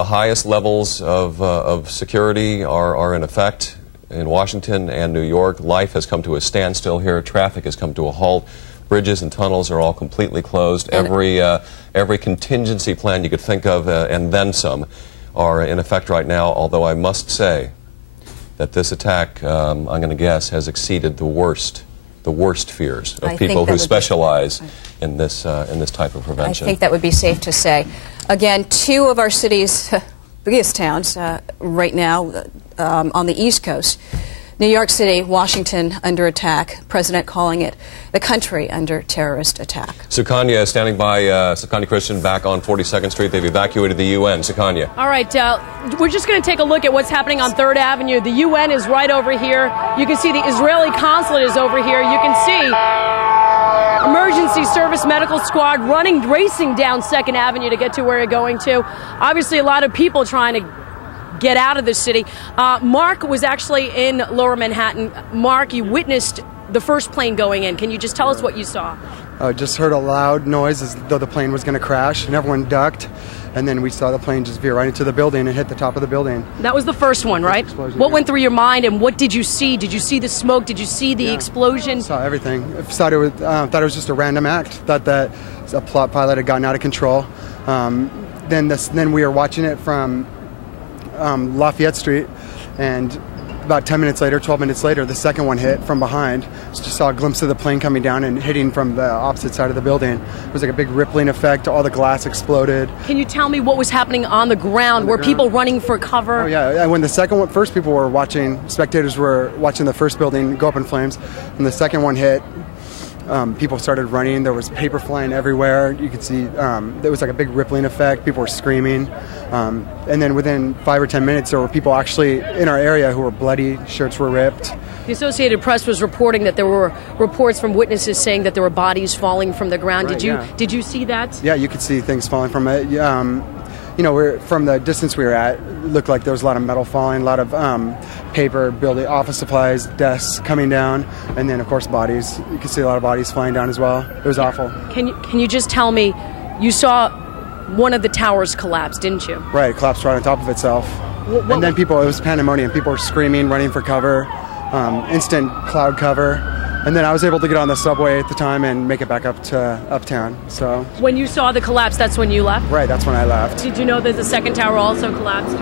highest levels of security are in effect in Washington and New York. Life has come to a standstill here. Traffic has come to a halt. Bridges and tunnels are all completely closed. Every contingency plan you could think of, and then some, are in effect right now. Although I must say that this attack, I'm going to guess, has exceeded the worst fears of people who specialize in this type of prevention. I think that would be safe to say. Again, two of our city's biggest towns right now on the East Coast. New York City, Washington under attack. President calling it the country under terrorist attack. Sukanya standing by, Sukanya Christian back on 42nd Street. They've evacuated the UN. Sukanya. All right, we're just going to take a look at what's happening on 3rd Avenue. The UN is right over here. You can see the Israeli consulate is over here. You can see emergency service medical squad racing down 2nd Avenue to get to where you're going to. Obviously, a lot of people trying to get out of the city. Mark was actually in Lower Manhattan. Mark, you witnessed the first plane going in. Can you just tell us what you saw? Just heard a loud noise as though the plane was going to crash, and everyone ducked. And then we saw the plane just veer right into the building and hit the top of the building. That was the first one, right? What went through your mind, and what did you see? Did you see the smoke? Did you see the explosion? I saw everything. I thought it was just a random act. Thought that a plot pilot had gotten out of control. Then we were watching it from Lafayette Street, and about 10 minutes later, 12 minutes later, the second one hit from behind. Just saw a glimpse of the plane coming down and hitting from the opposite side of the building. It was like a big rippling effect. All the glass exploded. Can you tell me what was happening on the ground? Were people running for cover? Oh, yeah. When the second one, first people were watching, spectators were watching the first building go up in flames. When the second one hit, people started running. There was paper flying everywhere. You could see there was like a big rippling effect. People were screaming. And then within 5 or 10 minutes, there were people actually in our area who were bloody. Shirts were ripped. The Associated Press was reporting that there were reports from witnesses saying that there were bodies falling from the ground. Right, did you see that? Yeah, you could see things falling from it. You know, from the distance we were at, it looked like there was a lot of metal falling, a lot of paper, building, office supplies, desks coming down, and then of course bodies. You could see a lot of bodies flying down as well. It was awful. Can you just tell me, you saw one of the towers collapse, didn't you? Right, it collapsed right on top of itself. And then it was pandemonium. People were screaming, running for cover, instant cloud cover. And then I was able to get on the subway at the time and make it back up to uptown. So when you saw the collapse, that's when you left? Right, that's when I left. Did you know that the second tower also collapsed?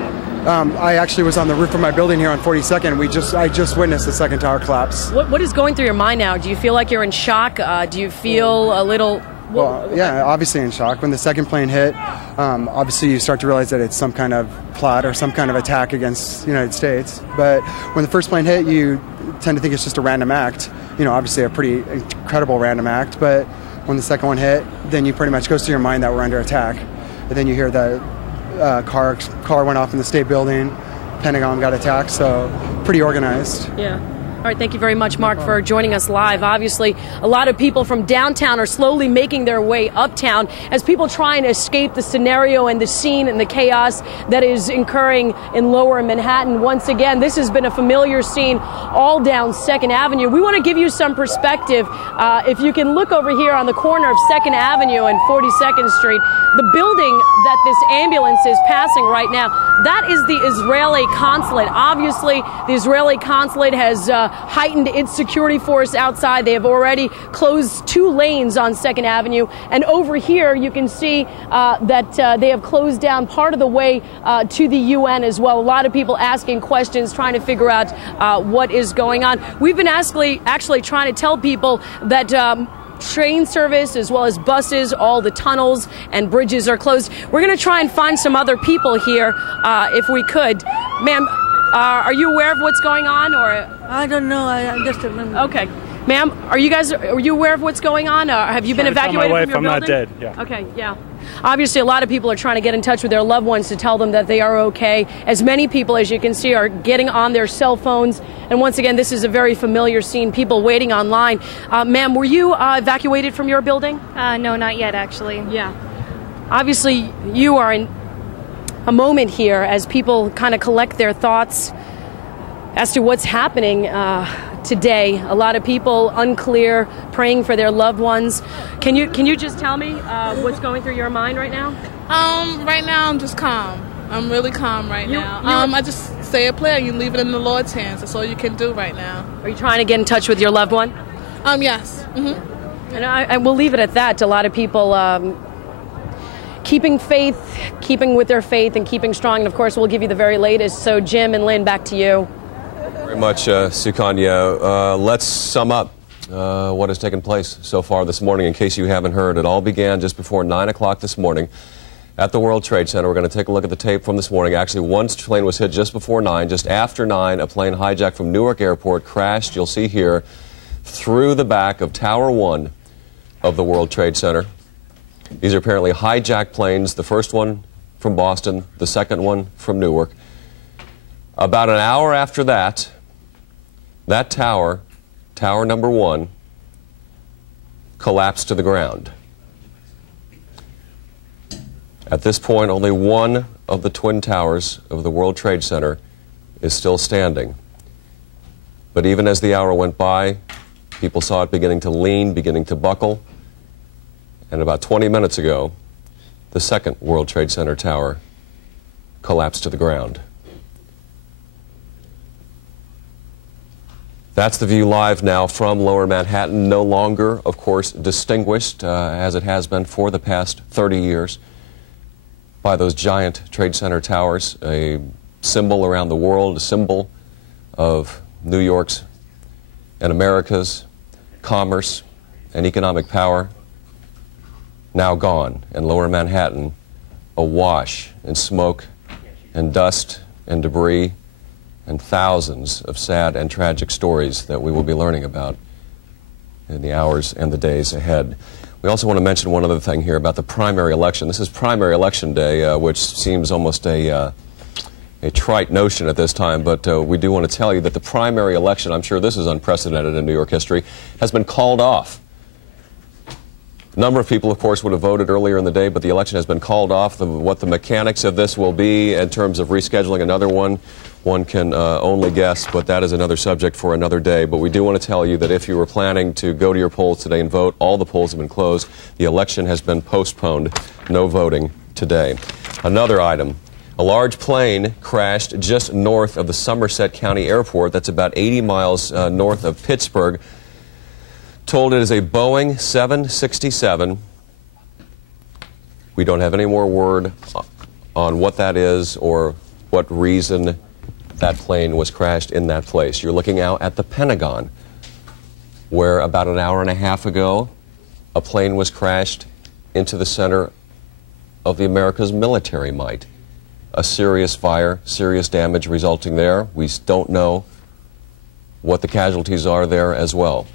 I actually was on the roof of my building here on 42nd. I just witnessed the second tower collapse. What is going through your mind now? Do you feel like you're in shock? Do you feel a little... Well, yeah, obviously in shock. When the second plane hit, obviously you start to realize that it's some kind of plot or some kind of attack against the United States. But when the first plane hit, you tend to think it's just a random act. You know, obviously a pretty incredible random act. But when the second one hit, then you pretty much goes through your mind that we're under attack. And then you hear the car went off in the state building, Pentagon got attacked, so pretty organized. Yeah. All right, thank you very much, Mark, for joining us live. Obviously, a lot of people from downtown are slowly making their way uptown as people try and escape the scenario and the scene and the chaos that is occurring in lower Manhattan. Once again, this has been a familiar scene all down 2nd Avenue. We want to give you some perspective. If you can look over here on the corner of 2nd Avenue and 42nd Street, the building that this ambulance is passing right now, that is the Israeli consulate. Obviously, the Israeli consulate has heightened its security force outside. They have already closed 2 lanes on 2nd Avenue. And over here, you can see that they have closed down part of the way to the UN as well. A lot of people asking questions, trying to figure out what is going on. We've been actually trying to tell people that train service as well as buses, all the tunnels and bridges are closed. We're going to try and find some other people here if we could. Ma'am, are you aware of what's going on, or? I don't know. I just remember. Okay. Ma'am, are you aware of what's going on? Have you been evacuated from your building? I'm not dead, yeah. Okay, yeah. Obviously, a lot of people are trying to get in touch with their loved ones to tell them that they are okay. As many people, as you can see, are getting on their cell phones. And once again, this is a very familiar scene, people waiting online. Ma'am, were you evacuated from your building? No, not yet, actually. Yeah. Obviously, you are in a moment here as people kind of collect their thoughts as to what's happening today. A lot of people unclear, praying for their loved ones. Can you just tell me what's going through your mind right now? Right now I'm just calm. I'm really calm right now. I just say a prayer. You leave it in the Lord's hands. That's all you can do right now. Are you trying to get in touch with your loved one? Yes. Mm-hmm. And I will leave it at that. A lot of people keeping faith, keeping with their faith, and keeping strong. And of course, we'll give you the very latest. So, Jim and Lynn, back to you. Very much, Sukanya. Let's sum up what has taken place so far this morning. In case you haven't heard, it all began just before 9 o'clock this morning at the World Trade Center. We're going to take a look at the tape from this morning. Actually, one plane was hit just before 9. Just after 9, a plane hijacked from Newark Airport crashed, you'll see here, through the back of Tower 1 of the World Trade Center. These are apparently hijacked planes, the first one from Boston, the second one from Newark. About an hour after that, that tower, Tower number 1, collapsed to the ground. At this point, only one of the twin towers of the World Trade Center is still standing. But even as the hour went by, people saw it beginning to lean, beginning to buckle. And about 20 minutes ago, the second World Trade Center tower collapsed to the ground. That's the view live now from Lower Manhattan, no longer, of course, distinguished, as it has been for the past 30 years, by those giant Trade Center towers, a symbol around the world, a symbol of New York's and America's commerce and economic power now gone, and Lower Manhattan awash in smoke and dust and debris and thousands of sad and tragic stories that we will be learning about in the hours and the days ahead. We also want to mention one other thing here about the primary election. This is primary election day, which seems almost a trite notion at this time, but we do want to tell you that the primary election, I'm sure this is unprecedented in New York history, has been called off. A number of people, of course, would have voted earlier in the day, but the election has been called off. What the mechanics of this will be in terms of rescheduling another one can only guess, but that is another subject for another day. But we do want to tell you that if you were planning to go to your polls today and vote, all the polls have been closed. The election has been postponed. No voting today. Another item. A large plane crashed just north of the Somerset County Airport. That's about 80 miles north of Pittsburgh. Told it is a Boeing 767. We don't have any more word on what that is or what reason that plane was crashed in that place. You're looking out at the Pentagon, where about an hour and a half ago, a plane was crashed into the center of the America's military might. A serious fire, serious damage resulting there. We don't know what the casualties are there as well.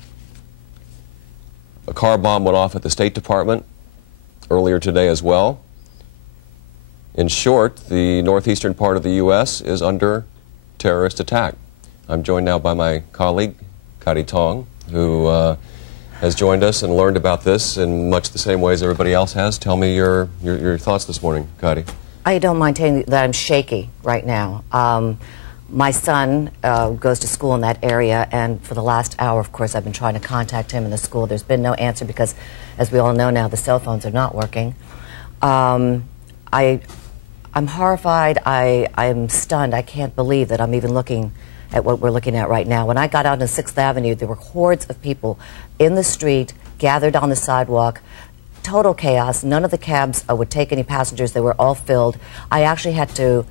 A car bomb went off at the State Department earlier today as well. In short, the northeastern part of the U.S. is under terrorist attack. I'm joined now by my colleague, Kari Tong, who has joined us and learned about this in much the same way as everybody else has. Tell me your thoughts this morning, Kari. I don't mind telling you that I'm shaky right now. My son goes to school in that area, and for the last hour, of course, I've been trying to contact him in the school. There's been no answer because, as we all know now, the cell phones are not working. I'm horrified. I'm stunned. I can't believe that I'm even looking at what we're looking at right now. When I got out on 6th Avenue, there were hordes of people in the street, gathered on the sidewalk. Total chaos. None of the cabs would take any passengers. They were all filled. I actually had to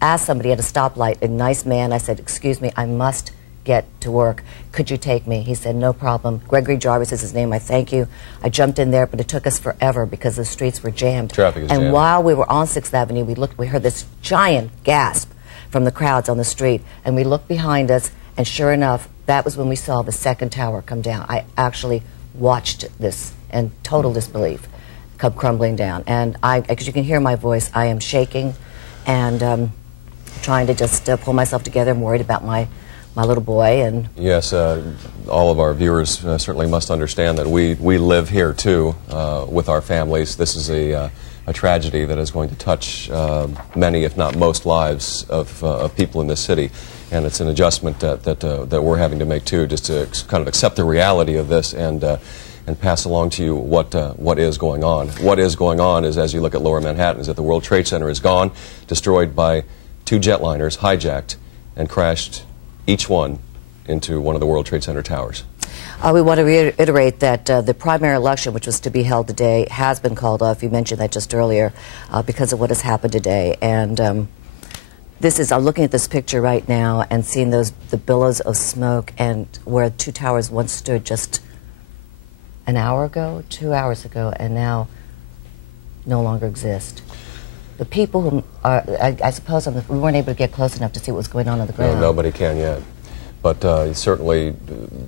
ask somebody at a stoplight, a nice man. I said, "Excuse me, I must get to work. Could you take me?" He said, "No problem." Gregory Jarvis is his name. I thank you. I jumped in there, but it took us forever because the streets were jammed. Traffic is jammed. And while we were on 6th Avenue, we heard this giant gasp from the crowds on the street, and we looked behind us, and sure enough, that was when we saw the second tower come down. I actually watched this in total disbelief come crumbling down. And because you can hear my voice, I am shaking and trying to just pull myself together. I'm worried about my little boy. And yes, all of our viewers certainly must understand that we live here too with our families. This is a tragedy that is going to touch many, if not most, lives of people in this city, and it's an adjustment that we're having to make too, just to kind of accept the reality of this and pass along to you what is going on. What is going on is, as you look at Lower Manhattan, is that the World Trade Center is gone, destroyed by 2 jetliners, hijacked and crashed, each one into one of the World Trade Center towers. We want to reiterate that the primary election, which was to be held today, has been called off. You mentioned that just earlier because of what has happened today. And I'm looking at this picture right now and seeing the billows of smoke, and where 2 towers once stood just an hour ago, 2 hours ago, and now no longer exist. The people who are, I suppose, we weren't able to get close enough to see what was going on the ground. No, nobody can yet. But certainly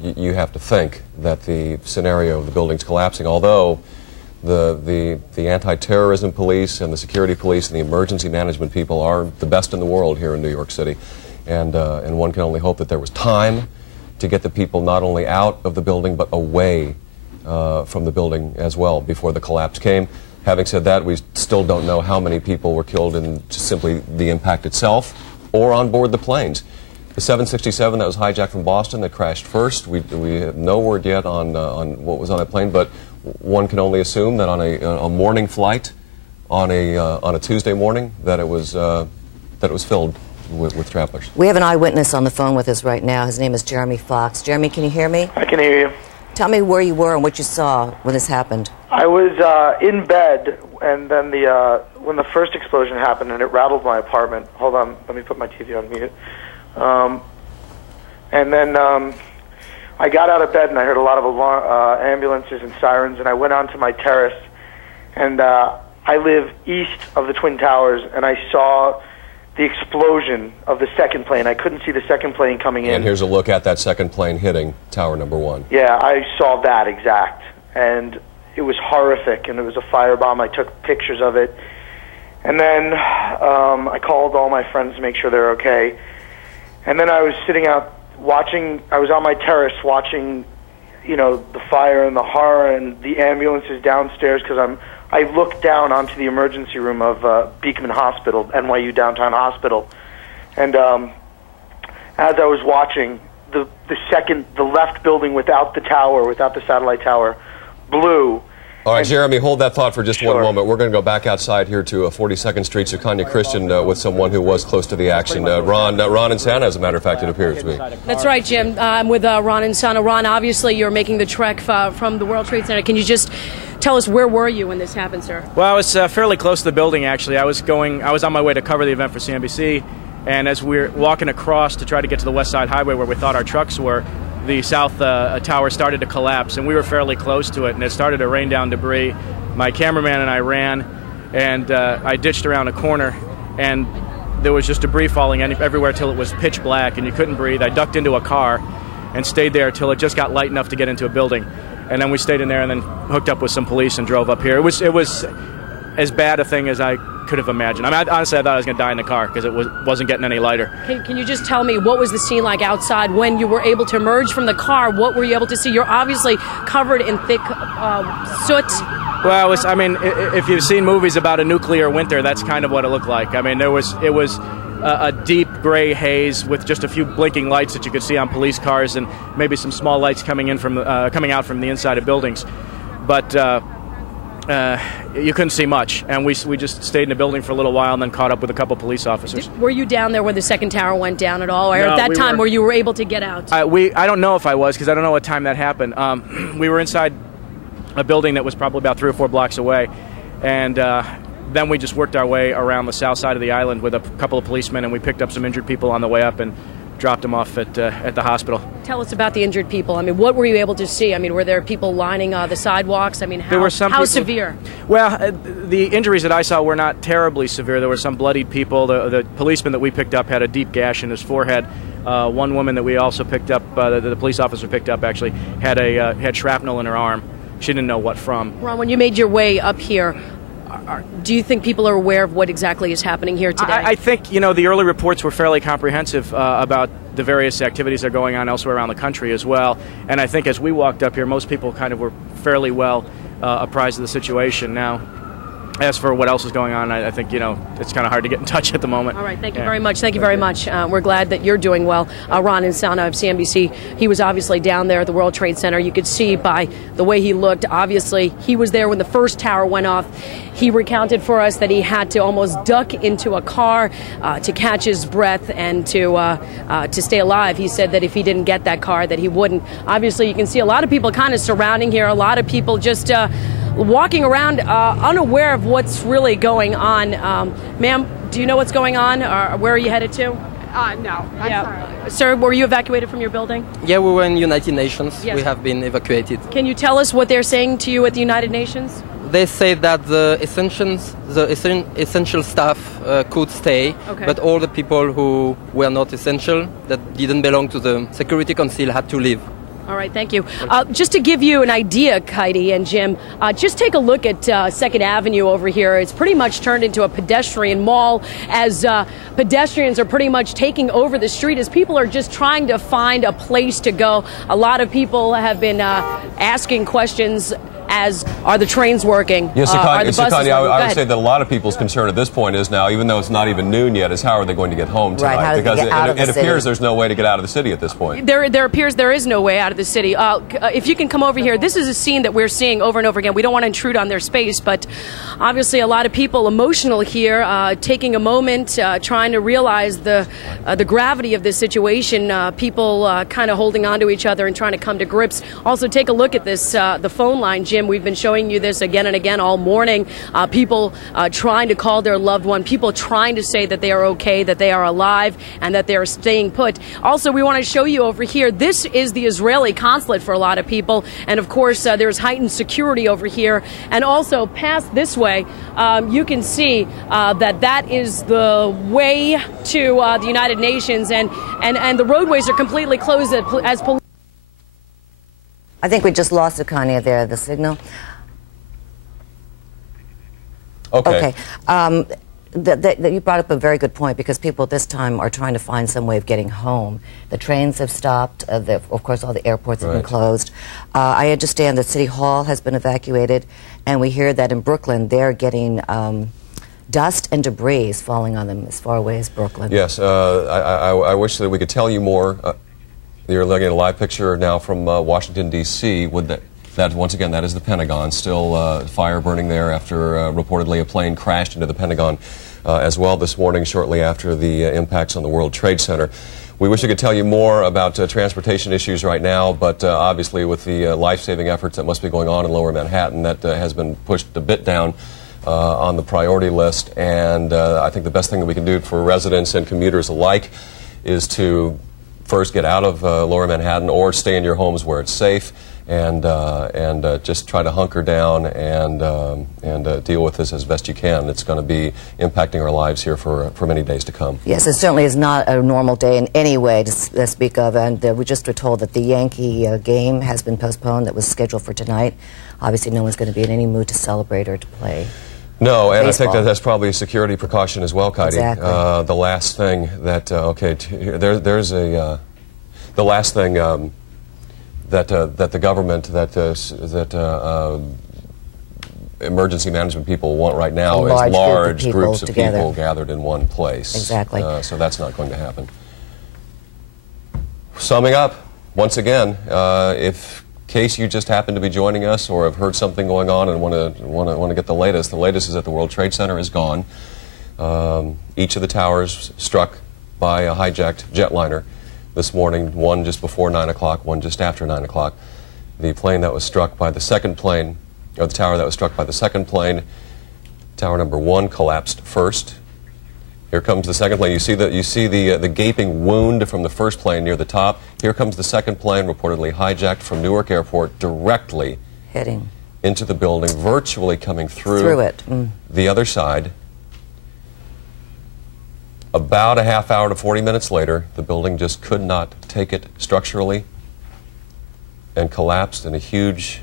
you have to think that the scenario of the buildings collapsing, although the anti-terrorism police and the security police and the emergency management people are the best in the world here in New York City, and one can only hope that there was time to get the people not only out of the building but away from the building as well before the collapse came. Having said that, we still don't know how many people were killed in simply the impact itself or on board the planes. The 767 that was hijacked from Boston that crashed first, we have no word yet on what was on that plane, but one can only assume that on a morning flight on a Tuesday morning that it was filled with travelers. We have an eyewitness on the phone with us right now. His name is Jeremy Fox. Jeremy, can you hear me? I can hear you. Tell me where you were and what you saw when this happened. I was in bed, and then when the first explosion happened and it rattled my apartment. Hold on, let me put my TV on mute. And then I got out of bed and I heard a lot of ambulances and sirens, and I went onto my terrace, and I live east of the Twin Towers, and I saw the explosion of the second plane. I couldn't see the second plane coming in. And here's a look at that second plane hitting Tower number 1. Yeah, I saw that exact, and it was horrific, and it was a firebomb. I took pictures of it, and then I called all my friends to make sure they're okay, and then I was sitting out watching. I was on my terrace watching, you know, the fire and the horror and the ambulances downstairs, because I looked down onto the emergency room of Beekman Hospital, NYU Downtown Hospital, and as I was watching, the left building without the tower, without the satellite tower, blew. All right, Jeremy, hold that thought for just one moment. We're going to go back outside here to 42nd Street, Sukanya Christian, with someone who was close to the action. Ron in Santa, as a matter of fact, it appears to be. That's right, Jim. I'm with Ron in Santa. Ron, obviously, you're making the trek from the World Trade Center. Can you just tell us, where were you when this happened, sir? Well, I was fairly close to the building, actually. I was on my way to cover the event for CNBC, and as we were walking across to try to get to the West Side Highway where we thought our trucks were, the south tower started to collapse, and we were fairly close to it, and it started to rain down debris. My cameraman and I ran, and I ditched around a corner, and there was just debris falling everywhere till it was pitch black, and you couldn't breathe. I ducked into a car and stayed there till it just got light enough to get into a building. And then we stayed in there and then hooked up with some police and drove up here. It was as bad a thing as I could have imagined. I mean, honestly, I thought I was going to die in the car because it wasn't getting any lighter. Can you just tell me, what was the scene like outside when you were able to emerge from the car? What were you able to see? You're obviously covered in thick soot. Well, if you've seen movies about a nuclear winter, that's kind of what it looked like. I mean, it was a deep gray haze with just a few blinking lights that you could see on police cars, and maybe some small lights coming out from the inside of buildings. But you couldn't see much, and we just stayed in the building for a little while and then caught up with a couple police officers. Were you down there when the second tower went down at all, or at that time where you were able to get out? I don't know if I was, because I don't know what time that happened. We were inside a building that was probably about 3 or 4 blocks away, and then we just worked our way around the south side of the island with a couple of policemen, and we picked up some injured people on the way up and dropped them off at the hospital. Tell us about the injured people. I mean, what were you able to see? I mean, were there people lining the sidewalks? I mean, how severe? Well, the injuries that I saw were not terribly severe. There were some bloodied people. The policeman that we picked up had a deep gash in his forehead. One woman that we also picked up, the police officer picked up, actually, had shrapnel in her arm. She didn't know what from. Ron, when you made your way up here, do you think people are aware of what exactly is happening here today? I think, the early reports were fairly comprehensive about the various activities that are going on elsewhere around the country as well. And I think as we walked up here, most people kind of were fairly well apprised of the situation. Now, as for what else is going on, I think, it's kind of hard to get in touch at the moment. All right, thank you very much. Thank you very much. We're glad that you're doing well. Ron in Santa of CNBC, he was obviously down there at the World Trade Center. You could see by the way he looked, obviously, he was there when the first tower went off. He recounted for us that he had to almost duck into a car to catch his breath and to stay alive. He said that if he didn't get that car, that he wouldn't. Obviously, you can see a lot of people kind of surrounding here, a lot of people just walking around unaware of what's really going on. Ma'am, do you know what's going on, or where are you headed to? No, I'm sorry. Sir, were you evacuated from your building? Yeah, we were in United Nations. Yes. We have been evacuated. Can you tell us what they're saying to you at the United Nations? They say that the essential staff could stay, but all the people who were not essential, that didn't belong to the Security Council, had to leave. All right, thank you. Just to give you an idea, Kaidi and Jim, just take a look at 2nd Avenue over here. It's pretty much turned into a pedestrian mall as pedestrians are pretty much taking over the street as people are just trying to find a place to go. A lot of people have been asking questions as, are the trains working? Yes, are the buses working? I would say that a lot of people's concern at this point is now, even though it's not even noon yet, is how are they going to get home tonight? Right, how do they get out of the city? It appears there's no way to get out of the city at this point. There appears there is no way out of the city. If you can come over here, this is a scene that we're seeing over and over again. We don't want to intrude on their space, but obviously a lot of people emotional here, taking a moment, trying to realize the gravity of this situation. People kind of holding on to each other and trying to come to grips. Also, take a look at this, the phone line, Jim. Jim, we've been showing you this again and again all morning. People trying to call their loved one, people trying to say that they are okay, that they are alive, and that they are staying put. Also, we want to show you over here, this is the Israeli consulate for a lot of people. And of course, there's heightened security over here. And also, past this way, you can see that is the way to the United Nations, and the roadways are completely closed as police. I think we just lost it, Kanye, there, the signal. Okay. You brought up a very good point, because people at this time are trying to find some way of getting home. The trains have stopped. Of course, all the airports have been closed. I understand that City Hall has been evacuated, and we hear that in Brooklyn they're getting dust and debris falling on them as far away as Brooklyn. Yes, I wish that we could tell you more. You're looking at a live picture now from Washington, D.C. That once again, that is the Pentagon. Still fire burning there after reportedly a plane crashed into the Pentagon as well this morning, shortly after the impacts on the World Trade Center. We wish we could tell you more about transportation issues right now, but obviously with the life-saving efforts that must be going on in Lower Manhattan, that has been pushed a bit down on the priority list. And I think the best thing that we can do for residents and commuters alike is to first get out of Lower Manhattan or stay in your homes where it's safe, and just try to hunker down and deal with this as best you can. It's going to be impacting our lives here for many days to come. Yes, it certainly is not a normal day in any way to speak of, and we just were told that the Yankee game has been postponed that was scheduled for tonight. Obviously, no one's going to be in any mood to celebrate or to play. No, and baseball. I think that's probably a security precaution as well, Kaidi. Exactly. The last thing that, there's the last thing that the government, emergency management people want right now is large groups of people gathered in one place. Exactly. So that's not going to happen. Summing up, once again, if in case you just happen to be joining us or have heard something going on and want to get the latest is that the World Trade Center is gone. Each of the towers struck by a hijacked jetliner this morning, one just before 9 o'clock, one just after 9 o'clock. The plane that was struck by the second plane, or the tower that was struck by the second plane, tower number 1 collapsed first. Here comes the second plane. You see the gaping wound from the first plane near the top. Here comes the second plane, reportedly hijacked from Newark Airport, directly heading into the building, virtually coming through it. The other side. About a half hour to 40 minutes later, the building just could not take it structurally and collapsed in a huge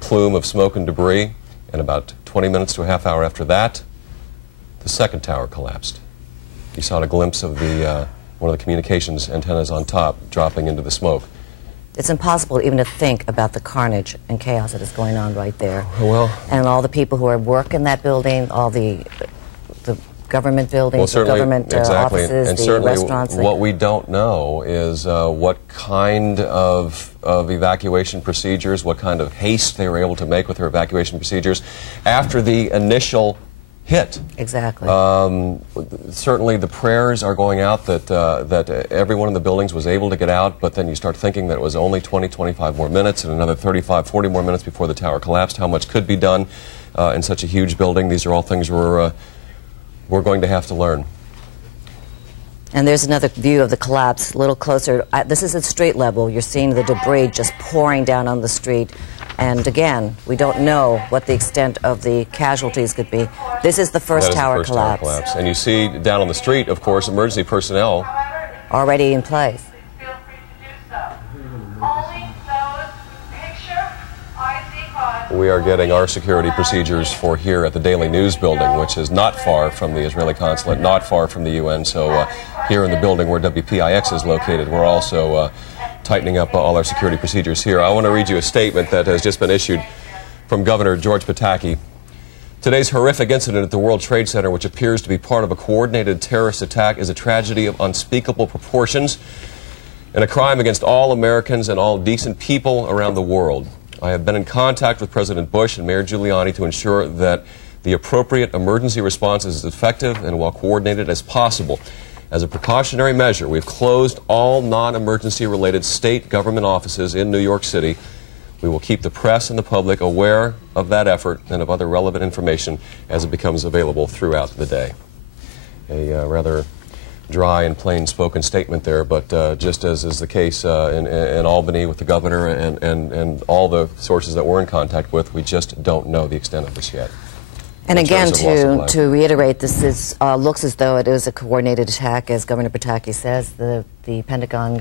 plume of smoke and debris. And about 20 minutes to a half hour after that, the second tower collapsed. You saw a glimpse of one of the communications antennas on top dropping into the smoke. It's impossible even to think about the carnage and chaos that is going on right there. Well, and all the people who are working that building, all the government buildings, the government offices, and the restaurants. What we don't know is what kind of evacuation procedures, what kind of haste they were able to make with their evacuation procedures after the initial hit. Exactly. Certainly the prayers are going out that everyone in the buildings was able to get out, but then you start thinking that it was only 20, 25 more minutes and another 35, 40 more minutes before the tower collapsed. How much could be done in such a huge building? These are all things we're going to have to learn. And there's another view of the collapse, a little closer. This is at street level. You're seeing the debris just pouring down on the street. And again, we don't know what the extent of the casualties could be. This is the first tower collapse. And you see down on the street, of course, emergency personnel already in place. We are getting our security procedures for here at the Daily News building, which is not far from the Israeli consulate, not far from the UN. So here in the building where WPIX is located, we're also tightening up all our security procedures here. I want to read you a statement that has just been issued from Governor George Pataki. Today's horrific incident at the World Trade Center, which appears to be part of a coordinated terrorist attack, is a tragedy of unspeakable proportions and a crime against all Americans and all decent people around the world. I have been in contact with President Bush and Mayor Giuliani to ensure that the appropriate emergency response is as effective and well coordinated as possible. As a precautionary measure, we've closed all non-emergency related state government offices in New York City We will keep the press and the public aware of that effort and of other relevant information as it becomes available throughout the day. A rather dry and plain-spoken statement there, but just as is the case in Albany with the governor and all the sources that we're in contact with, we just don't know the extent of this yet. And again, to reiterate, this looks as though it is a coordinated attack, as Governor Pataki says. The Pentagon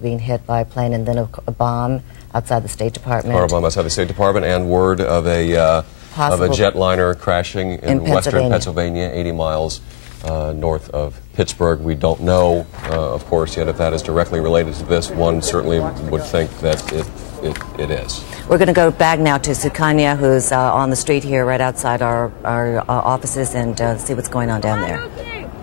being hit by a plane and then a bomb outside the State Department. Or a bomb outside the State Department, and word of a jetliner crashing in western Pennsylvania, 80 miles north of Pittsburgh. We don't know, of course, yet if that is directly related to this. One certainly would think that it is. We're going to go back now to Sukanya, who's on the street here right outside our offices, and see what's going on down there.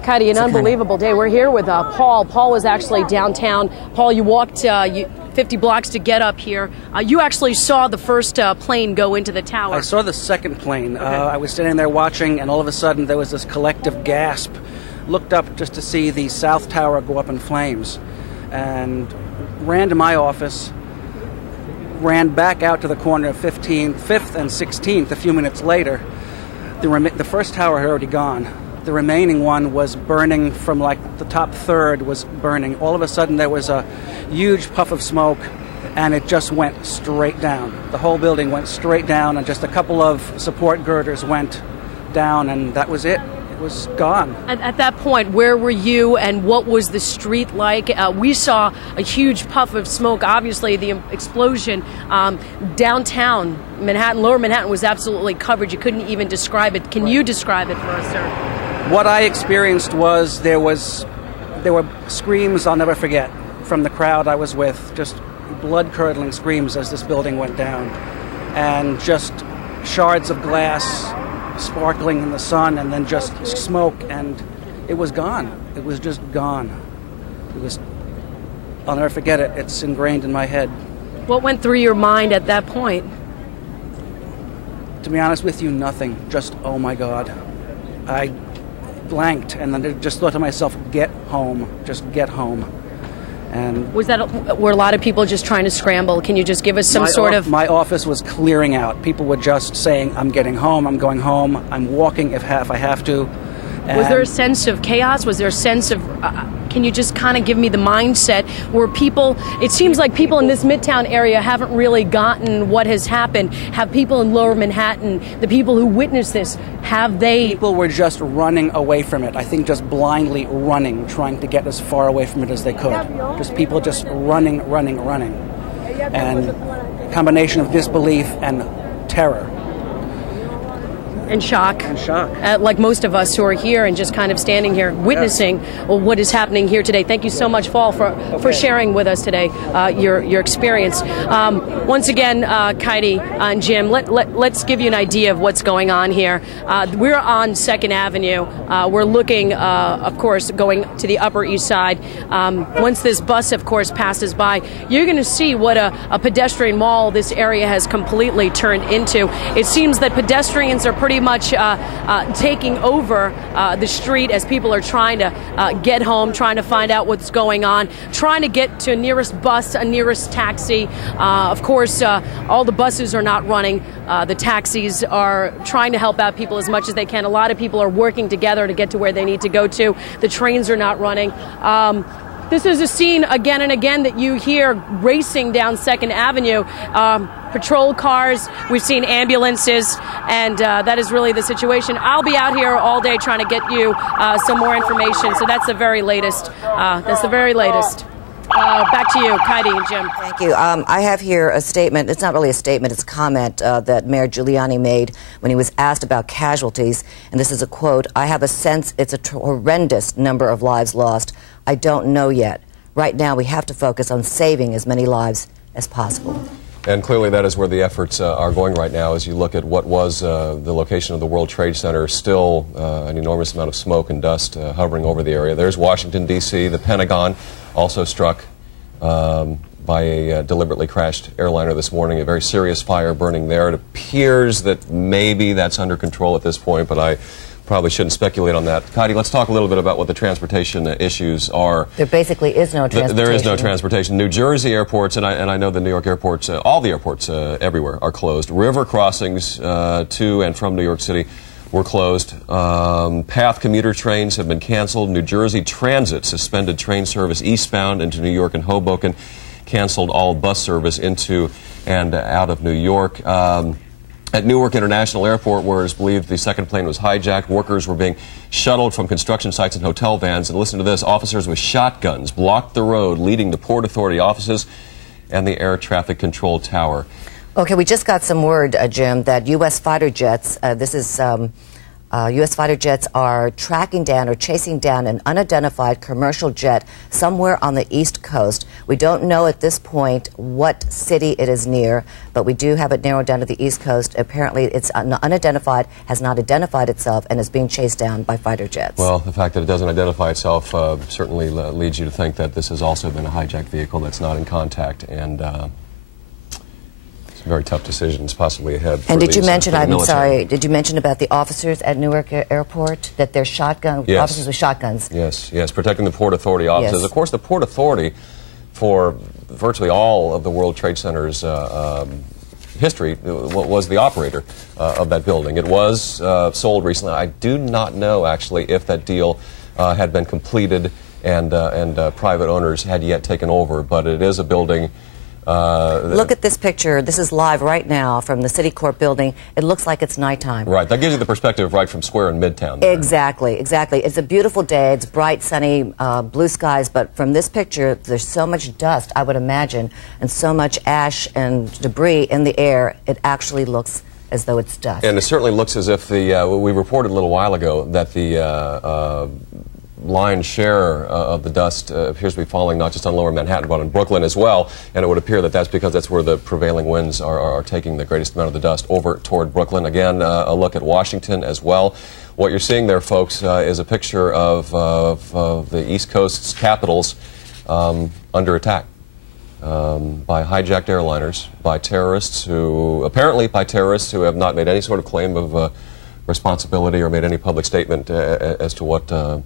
Katie, an unbelievable day. We're here with Paul. Paul was actually downtown. Paul, you walked 50 blocks to get up here. You actually saw the first plane go into the tower. I saw the second plane. Okay. I was standing there watching, and all of a sudden there was this collective gasp. Looked up just to see the South Tower go up in flames, and ran to my office, ran back out to the corner of 5th and 16th a few minutes later. The first tower had already gone. The remaining one was burning from like the top third was burning. All of a sudden there was a huge puff of smoke, and it just went straight down. The whole building went straight down, and just a couple of support girders went down, and that was it. It was gone. At that point, where were you, and what was the street like? We saw a huge puff of smoke. Obviously, the explosion downtown Manhattan, Lower Manhattan, was absolutely covered. You couldn't even describe it. Can you describe it for us, sir? What I experienced was there were screams I'll never forget from the crowd I was with, just blood-curdling screams as this building went down, and just shards of glass sparkling in the sun, and then just smoke, and it was gone. It was just gone. I'll never forget it. It's ingrained in my head. What went through your mind at that point? To be honest with you, nothing. Just, oh my God. I blanked, and then just thought to myself, get home. Just get home. And were a lot of people just trying to scramble? Can you just give us some sort of... My office was clearing out. People were just saying, I'm getting home, I'm going home, I'm walking if I have to. Was there a sense of chaos? Was there a sense of... can you just kind of give me the mindset where people... It seems like people in this Midtown area haven't really gotten what has happened. Have people in Lower Manhattan, the people who witnessed this, have they... People were just running away from it. I think just blindly running, trying to get as far away from it as they could. Just people just running. And a combination of disbelief and terror. And shock. Like most of us who are here and just kind of standing here witnessing what is happening here today. Thank you so much, Paul, for sharing with us today your experience. Once again, Kaidi and Jim, let's give you an idea of what's going on here. We're on 2nd Avenue. We're looking, of course, going to the Upper East Side. Once this bus, of course, passes by, you're going to see what a pedestrian mall this area has completely turned into. It seems that pedestrians are pretty much taking over the street as people are trying to get home, trying to find out what's going on, trying to get to a nearest bus, a nearest taxi. Of course, all the buses are not running. The taxis are trying to help out people as much as they can. A lot of people are working together to get to where they need to go to. The trains are not running. This is a scene again and again that you hear racing down 2nd Avenue. Patrol cars, we've seen ambulances, and that is really the situation. I'll be out here all day trying to get you some more information. So that's the very latest. Back to you, Kaidi and Jim. Thank you. I have here a statement. It's not really a statement. It's a comment that Mayor Giuliani made when he was asked about casualties. And this is a quote, "I have a sense it's a horrendous number of lives lost. I don't know yet. Right now, we have to focus on saving as many lives as possible." And clearly that is where the efforts are going right now as you look at what was the location of the World Trade Center, still an enormous amount of smoke and dust hovering over the area. There's Washington, D.C., the Pentagon, also struck by a deliberately crashed airliner this morning. A very serious fire burning there. It appears that maybe that's under control at this point, but I probably shouldn't speculate on that. Heidi, let's talk a little bit about what the transportation issues are. There basically is no transportation. There is no transportation. New Jersey airports, and I know the New York airports, all the airports everywhere are closed. River crossings to and from New York City were closed. PATH commuter trains have been canceled. New Jersey Transit suspended train service eastbound into New York and Hoboken, canceled all bus service into and out of New York. At Newark International Airport, where it's believed the second plane was hijacked, workers were being shuttled from construction sites in hotel vans. And listen to this, officers with shotguns blocked the road leading to Port Authority offices and the air traffic control tower. Okay, we just got some word, Jim, that U.S. fighter jets, U.S. fighter jets are tracking down or chasing down an unidentified commercial jet somewhere on the East Coast. We don't know at this point what city it is near, but we do have it narrowed down to the East Coast. Apparently, it's unidentified, has not identified itself, and is being chased down by fighter jets. Well, the fact that it doesn't identify itself certainly leads you to think that this has also been a hijacked vehicle that's not in contact, and very tough decisions possibly ahead. And did you mention, I'm sorry, did you mention about the officers at Newark Airport, that they're officers with shotguns? Yes, yes, protecting the Port Authority offices. Yes. Of course, the Port Authority, for virtually all of the World Trade Center's history, was the operator of that building. It was sold recently. I do not know, actually, if that deal had been completed and private owners had yet taken over, but it is a building. Look at this picture. This is live right now from the City Court building. It looks like it's nighttime. Right. That gives you the perspective right from Square in Midtown. There. Exactly, exactly. It's a beautiful day. It's bright, sunny, blue skies. But from this picture, there's so much dust, I would imagine, and so much ash and debris in the air, it actually looks as though it's dust. And it certainly looks as if we reported a little while ago that the lion's share of the dust appears to be falling not just on Lower Manhattan but on Brooklyn as well, and it would appear that that's because that's where the prevailing winds are taking the greatest amount of the dust over toward Brooklyn. Again, a look at Washington as well. What you're seeing there, folks, is a picture of the East Coast's capitals under attack by hijacked airliners, by terrorists who have not made any sort of claim of responsibility or made any public statement as to what all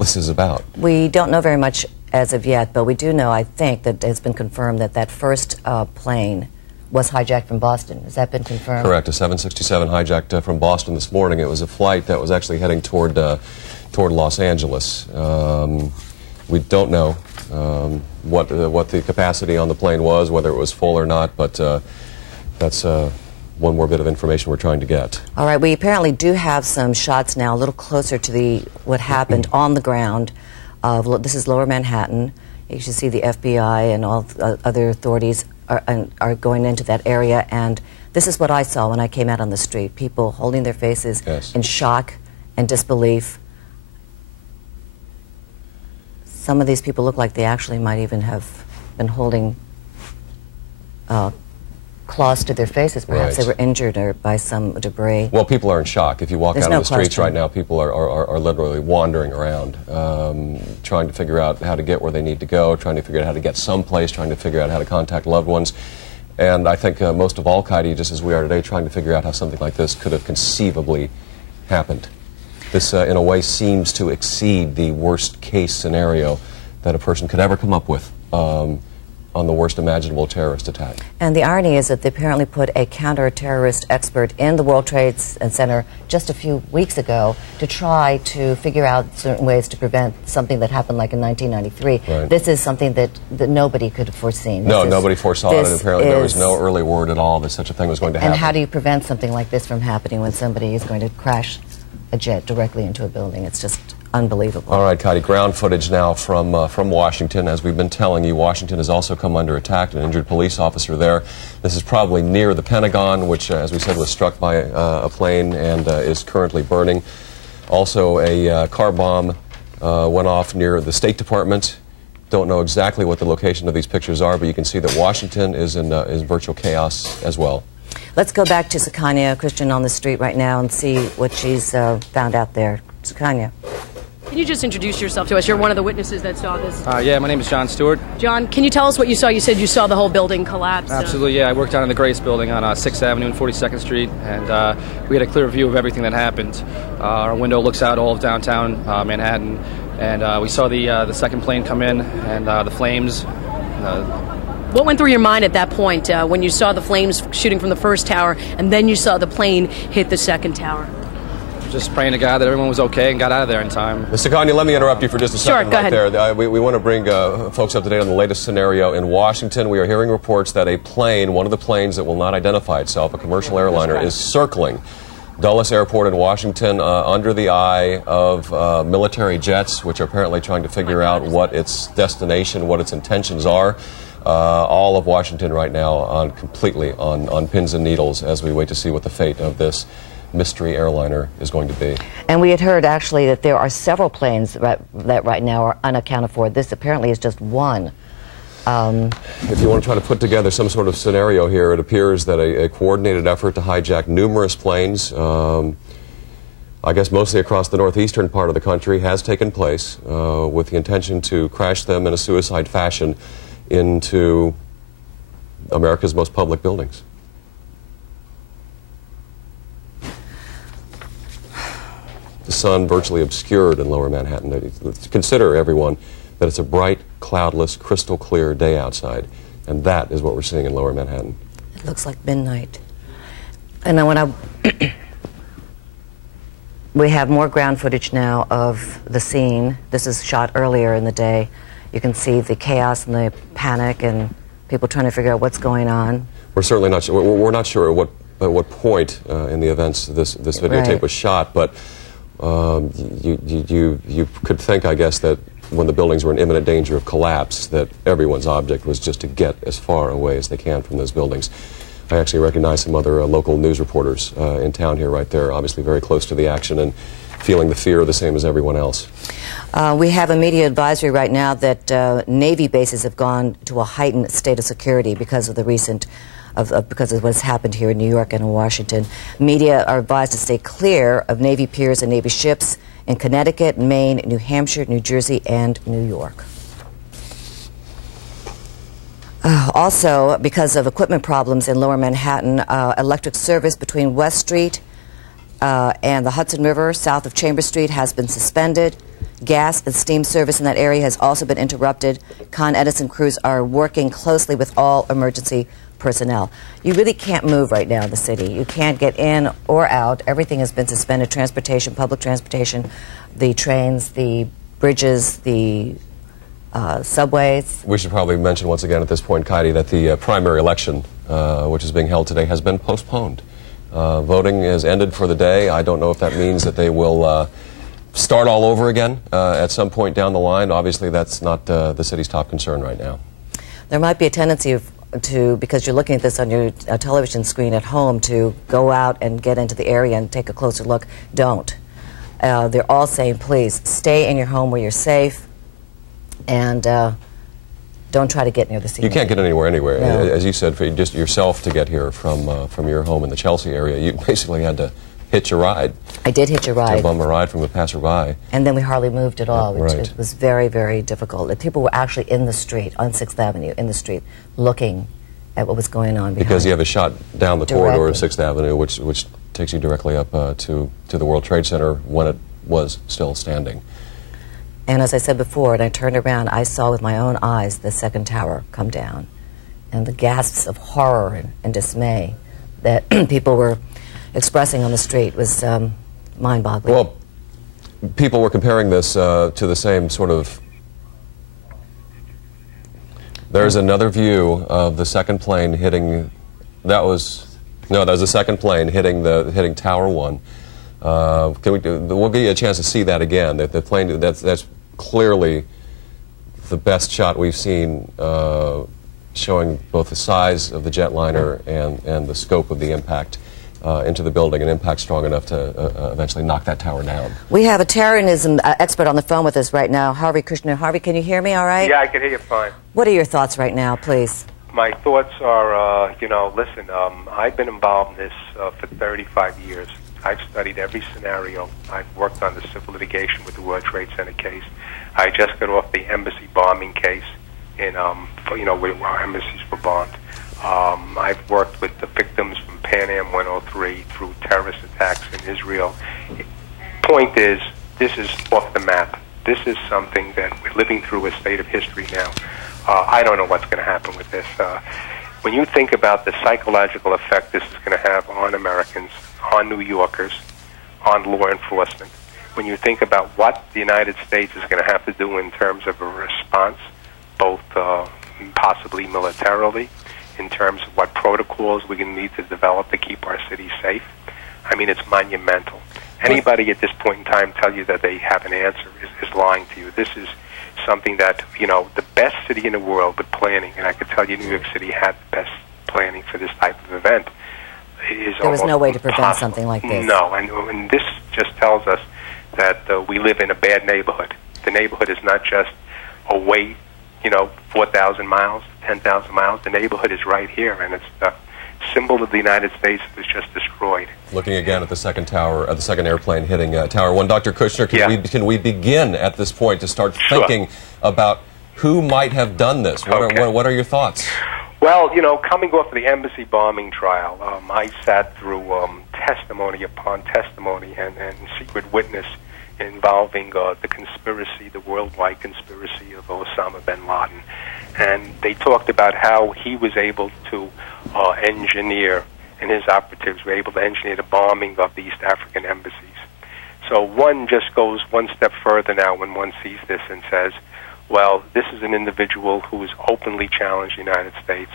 this is about. We don't know very much as of yet, but we do know, I think, that it's been confirmed that that first plane was hijacked from Boston. Has that been confirmed? Correct. A 767 hijacked from Boston this morning. It was a flight that was actually heading toward Los Angeles. We don't know what the capacity on the plane was, whether it was full or not, but that's one more bit of information we're trying to get. All right, we apparently do have some shots now a little closer to what happened on the ground. This is Lower Manhattan. You should see the FBI and all other authorities are going into that area, and this is what I saw when I came out on the street. People holding their faces in shock and disbelief. Some of these people look like they actually might even have been holding claws to their faces. Perhaps they were injured or by some debris. Well, people are in shock. If you walk out on the streets right now, people are literally wandering around, trying to figure out how to get where they need to go, trying to figure out how to get someplace, trying to figure out how to contact loved ones. And I think most of all, Heidi, just as we are today, trying to figure out how something like this could have conceivably happened. This, in a way, seems to exceed the worst-case scenario that a person could ever come up with on the worst imaginable terrorist attack. And the irony is that they apparently put a counter-terrorist expert in the World Trade Center just a few weeks ago to try to figure out certain ways to prevent something that happened like in 1993. Right. This is something that nobody could have foreseen. Nobody foresaw it, and apparently there was no early word at all that such a thing was going to happen. And how do you prevent something like this from happening when somebody is going to crash a jet directly into a building? It's just unbelievable. All right, Heidi, ground footage now from Washington. As we've been telling you, Washington has also come under attack. An injured police officer there. This is probably near the Pentagon, which, as we said, was struck by a plane and is currently burning. Also, a car bomb went off near the State Department. Don't know exactly what the location of these pictures are, but you can see that Washington is in virtual chaos as well. Let's go back to Sukanya, Christian, on the street right now and see what she's found out there. Sukanya. Can you just introduce yourself to us? You're one of the witnesses that saw this. Yeah, my name is John Stewart. John, can you tell us what you saw? You said you saw the whole building collapse. Absolutely, yeah. I worked down in the Grace building on 6th Avenue and 42nd Street, and we had a clear view of everything that happened. Our window looks out all of downtown Manhattan, and we saw the second plane come in, and the flames. What went through your mind at that point when you saw the flames shooting from the first tower, and then you saw the plane hit the second tower? Just praying to God that everyone was okay and got out of there in time. Mr. Kanye, let me interrupt you for just a second go ahead. there. We want to bring folks up to date on the latest scenario in Washington. We are hearing reports that a plane, one of the planes that will not identify itself, a commercial airliner, is circling Dulles Airport in Washington under the eye of military jets, which are apparently trying to figure out what its destination, what its intentions are. All of Washington right now completely on pins and needles as we wait to see what the fate of this mystery airliner is going to be. And we had heard actually that there are several planes that right now are unaccounted for. This apparently is just one. If you want to try to put together some sort of scenario here, it appears that a coordinated effort to hijack numerous planes, I guess mostly across the northeastern part of the country, has taken place with the intention to crash them in a suicide fashion into America's most public buildings. The sun virtually obscured in lower Manhattan. Consider, everyone, that it's a bright, cloudless, crystal clear day outside, and that is what we're seeing in lower Manhattan. It looks like midnight. And when we have more ground footage now of the scene. This is shot earlier in the day. You can see the chaos and the panic and people trying to figure out what's going on. We're certainly not sure. We're not sure at what point in the events this videotape was shot, but you could think, I guess, that when the buildings were in imminent danger of collapse, that everyone's object was just to get as far away as they can from those buildings. I actually recognize some other local news reporters in town here right there, obviously very close to the action and feeling the fear the same as everyone else. We have a media advisory right now that Navy bases have gone to a heightened state of security because of the recent because of what's happened here in New York and in Washington. Media are advised to stay clear of Navy piers and Navy ships in Connecticut, Maine, New Hampshire, New Jersey, and New York. Also, because of equipment problems in lower Manhattan, electric service between West Street and the Hudson River south of Chambers Street has been suspended. Gas and steam service in that area has also been interrupted. Con Edison crews are working closely with all emergency personnel. You really can't move right now in the city. You can't get in or out. Everything has been suspended. Transportation, public transportation, the trains, the bridges, the subways. We should probably mention once again at this point, Kaidi, that the primary election, which is being held today, has been postponed. Voting has ended for the day. I don't know if that means that they will start all over again at some point down the line. Obviously, that's not the city's top concern right now. There might be a tendency because you're looking at this on your television screen at home, to go out and get into the area and take a closer look. Don't. They're all saying, please, stay in your home where you're safe, and don't try to get near the scene. You can't get anywhere. No. As you said, for just yourself to get here from your home in the Chelsea area, you basically had to hitch a ride. I did hitch a ride. To bum a ride from a passerby. And then we hardly moved at all, which right. It was very, very difficult. People were actually in the street, on 6th Avenue, in the street, looking at what was going on behind. Because you have a shot down the corridor of 6th Avenue, which takes you directly up to the World Trade Center when it was still standing. And as I said before, and I turned around, I saw with my own eyes the second tower come down. And the gasps of horror and dismay that people were expressing on the street was mind-boggling. Well, people were comparing this to the same sort of... There's another view of the second plane hitting... that was the second plane hitting Tower 1. We'll give you a chance to see that again. The plane, that's clearly the best shot we've seen, showing both the size of the jetliner and the scope of the impact into the building, an impact strong enough to eventually knock that tower down. We have a terrorism expert on the phone with us right now, Harvey Kushner. Harvey, can you hear me all right? Yeah, I can hear you fine. What are your thoughts right now, please? My thoughts are, listen, I've been involved in this for 35 years. I've studied every scenario. I've worked on the civil litigation with the World Trade Center case. I just got off the embassy bombing case in, where our embassies were bombed. I've worked with the victims from Pan Am 103 through terrorist attacks in Israel. Point is, this is off the map. This is something that we're living through a state of history now. I don't know what's going to happen with this. When you think about the psychological effect this is going to have on Americans, on New Yorkers, on law enforcement, when you think about what the United States is going to have to do in terms of a response, both possibly militarily, in terms of what protocols we're going to need to develop to keep our cities safe, I mean, it's monumental. Anybody at this point in time tell you that they have an answer is lying to you. This is something that, the best city in the world with planning, and I could tell you New York City had the best planning for this type of event, is there was no way to prevent impossible. Something like this. No, and this just tells us that we live in a bad neighborhood. The neighborhood is not just away, 4,000 miles, 10,000 miles. The neighborhood is right here, and it's the symbol of the United States that was just destroyed. Looking again at the second tower, the second airplane hitting Tower 1, Dr. Kushner, can we begin at this point to start thinking about who might have done this? What are your thoughts? Well, coming off of the embassy bombing trial, I sat through testimony upon testimony and secret witness involving the conspiracy, the worldwide conspiracy of Osama bin Laden. And they talked about how he was able to engineer, and his operatives were able to engineer the bombing of the East African embassies. So one just goes one step further now when one sees this and says, well, this is an individual who has openly challenged the United States,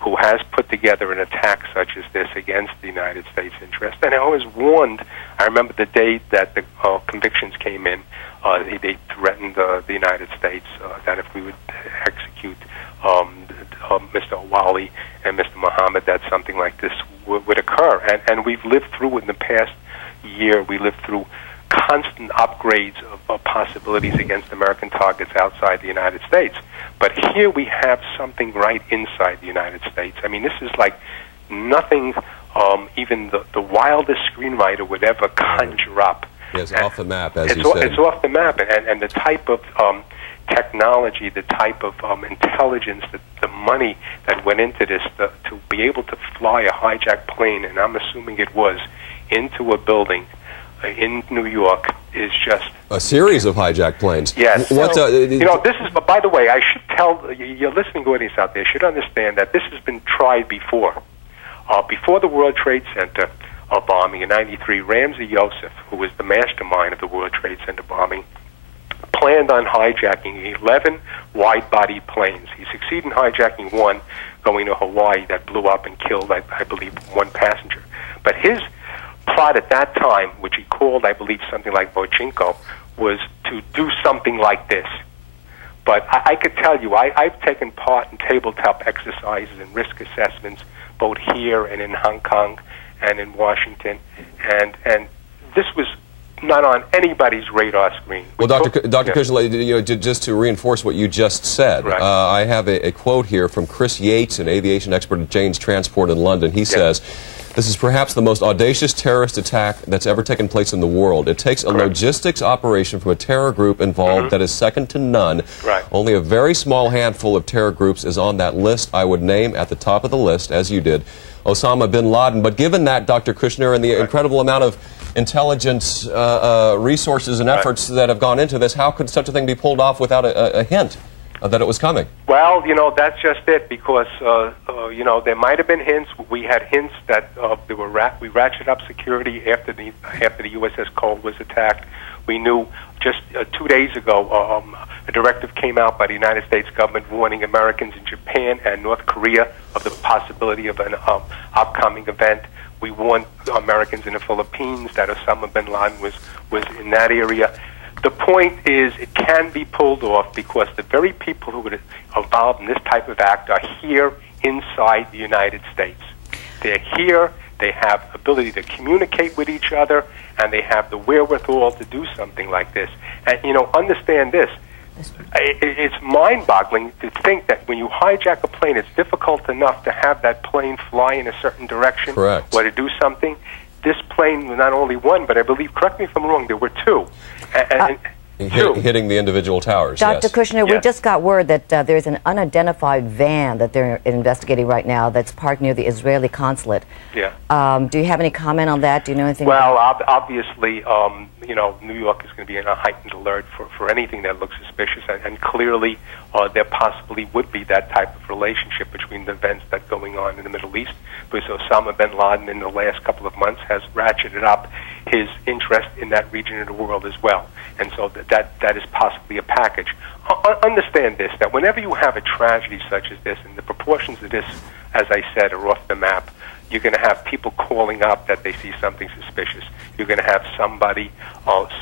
who has put together an attack such as this against the United States interest. And I was warned, I remember the day that the convictions came in, they threatened the United States that if we would execute Mr. Awali and Mr. Mohammed, that something like this would occur. And we've lived through, in the past year, we lived through constant upgrades of possibilities against American targets outside the United States. But here we have something right inside the United States. I mean, this is like nothing even the wildest screenwriter would ever conjure up. It's off the map, as you said. It's off the map, and the type of technology, the type of intelligence, the money that went into this to be able to fly a hijacked plane, and I'm assuming it was, into a building in New York is just a series of hijacked planes. Yes. This is. But by the way, I should tell your listening audience out there should understand that this has been tried before. Before the World Trade Center bombing in '93, Ramzi Youssef, who was the mastermind of the World Trade Center bombing, planned on hijacking 11 wide-body planes. He succeeded in hijacking one going to Hawaii that blew up and killed, I believe, one passenger. But his plot at that time, which he called, I believe, something like Bochinko, was to do something like this. But I could tell you, I've taken part in tabletop exercises and risk assessments, both here and in Hong Kong and in Washington, and this was not on anybody's radar screen. Well, Dr. Kushner, just to reinforce what you just said, right. I have a quote here from Chris Yates, an aviation expert at Jane's Transport in London. He says, "This is perhaps the most audacious terrorist attack that's ever taken place in the world. It takes a logistics operation from a terror group involved that is second to none. Right. Only a very small handful of terror groups is on that list. I would name at the top of the list, as you did, Osama bin Laden." But given that, Dr. Kushner, and the incredible amount of intelligence resources and efforts that have gone into this, how could such a thing be pulled off without a hint that it was coming? Well, that's just it, because, there might have been hints. We had hints that we ratcheted up security after the USS Cole was attacked. We knew just 2 days ago a directive came out by the United States government warning Americans in Japan and North Korea of the possibility of an upcoming event. We warned Americans in the Philippines that Osama bin Laden was in that area. The point is, it can be pulled off because the very people who were involved in this type of act are here inside the United States. They're here, they have ability to communicate with each other, and they have the wherewithal to do something like this. And, understand this. It's mind-boggling to think that when you hijack a plane, it's difficult enough to have that plane fly in a certain direction or to do something. this plane was not only one, but I believe, correct me if I'm wrong, there were two. Hitting the individual towers. Dr. Yes. Kushner, we just got word that there's an unidentified van that they're investigating right now that's parked near the Israeli consulate. Yeah. Do you have any comment on that? Do you know anything Well, about obviously, you know, New York is going to be in a heightened alert for anything that looks suspicious, and clearly there possibly would be that type of relationship between the events that are going on in the Middle East, because Osama bin Laden in the last couple of months has ratcheted up his interest in that region of the world as well. And so that is possibly a package. Understand this, that whenever you have a tragedy such as this, and the proportions of this, as I said, are off the map, you're going to have people calling up that they see something suspicious. You're going to have somebody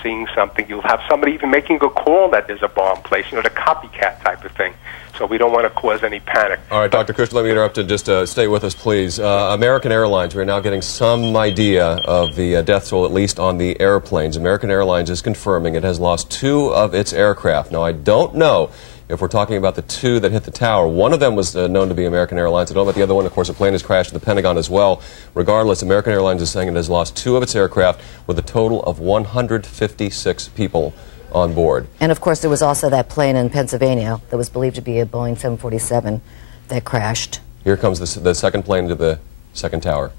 seeing something. You'll have somebody even making a call that there's a bomb placed, you know, the copycat type of thing. So we don't want to cause any panic. All right, Dr. Kushner, let me interrupt and just stay with us, please. American Airlines, we're now getting some idea of the death toll, at least on the airplanes. American Airlines is confirming it has lost 2 of its aircraft. Now, I don't know if we're talking about the 2 that hit the tower. One of them was known to be American Airlines. I don't know about the other one. Of course, a plane has crashed at the Pentagon as well. Regardless, American Airlines is saying it has lost 2 of its aircraft with a total of 156 people on board. And of course, there was also that plane in Pennsylvania that was believed to be a Boeing 747 that crashed. Here comes the second plane to the second tower.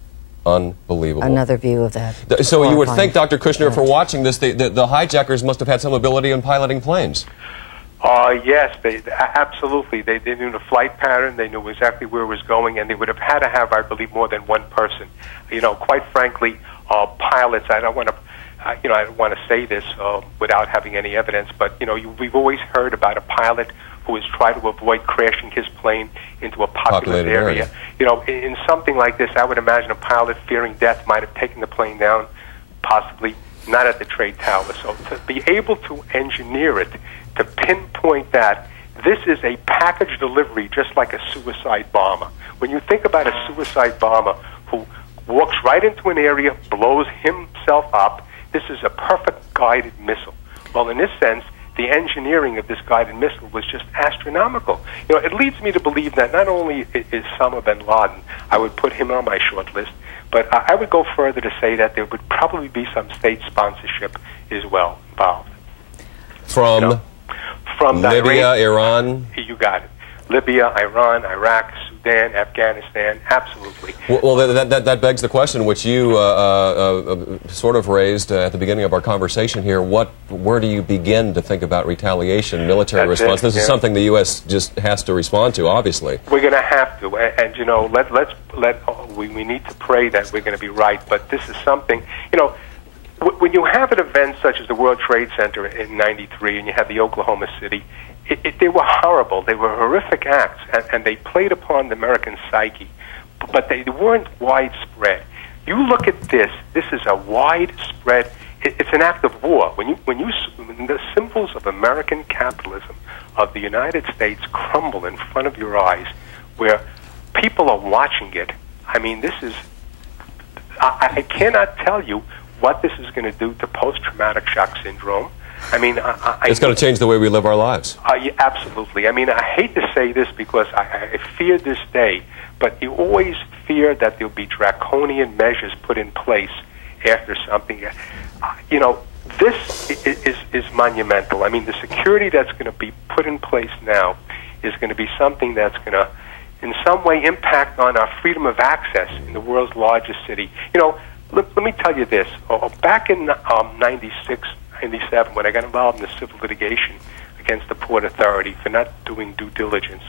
Unbelievable. Another view of that. So you would think, Dr. Kushner, if we're watching this, the hijackers must have had some ability in piloting planes. Yes, absolutely. They knew the flight pattern. They knew exactly where it was going, and they would have had to have, I believe, more than one person. You know, quite frankly, pilots. I don't want to. I don't want to say this without having any evidence, but you know, we've always heard about a pilot who has tried to avoid crashing his plane into a populated area. You know, in something like this, I would imagine a pilot fearing death might have taken the plane down, possibly not at the trade tower. So to be able to engineer it, to pinpoint that, this is a package delivery, just like a suicide bomber. When you think about a suicide bomber who walks right into an area, blows himself up, this is a perfect guided missile. Well, in this sense, the engineering of this guided missile was just astronomical. You know, it leads me to believe that not only is Osama bin Laden, I would put him on my short list, but I would go further to say that there would probably be some state sponsorship as well involved. From? You know, from Libya, Iran? You got it. Libya, Iran, Iraq, Sudan, Afghanistan, absolutely. Well, that begs the question, which you sort of raised at the beginning of our conversation here. Where do you begin to think about retaliation, military response? This is something the U.S. just has to respond to, obviously. We're going to have to, and you know, we need to pray that we're going to be right. But this is something, you know. When you have an event such as the World Trade Center in '93, and you have the Oklahoma City, they were horrible. They were horrific acts, and they played upon the American psyche, but they weren't widespread. You look at this. This is a widespread. It's an act of war. When the symbols of American capitalism of the United States crumble in front of your eyes, where people are watching it. I mean, this is. I cannot tell you what this is going to do to post-traumatic shock syndrome. I mean, it's going to change the way we live our lives. Yeah, absolutely. I mean, I hate to say this because I fear this day, but you always fear that there'll be draconian measures put in place after something. You know, this is monumental. I mean, the security that's going to be put in place now is going to be something that's going to, in some way, impact on our freedom of access in the world's largest city. You know, let me tell you this. Back in '96, '97, when I got involved in the civil litigation against the Port Authority for not doing due diligence,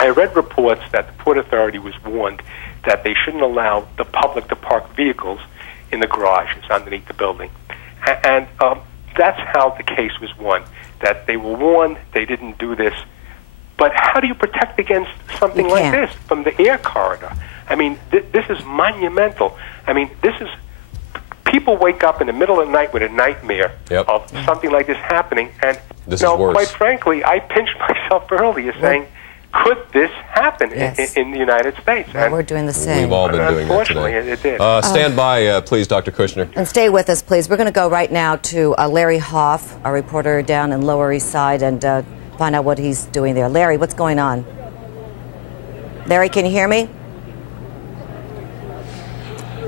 I read reports that the Port Authority was warned that they shouldn't allow the public to park vehicles in the garages underneath the building. And that's how the case was won, that they were warned, they didn't do this. But how do you protect against something like this from the air corridor? I mean, this is monumental. I mean, this is... People wake up in the middle of the night with a nightmare of something like this happening, and quite frankly, I pinched myself earlier saying, could this happen in the United States? Well, we're doing the same. We've all been doing that today. It did. Stand by, please, Dr. Kushner. And stay with us, please. We're going to go right now to Larry Hoff, our reporter down in Lower East Side, and find out what he's doing there. Larry, what's going on? Larry, can you hear me?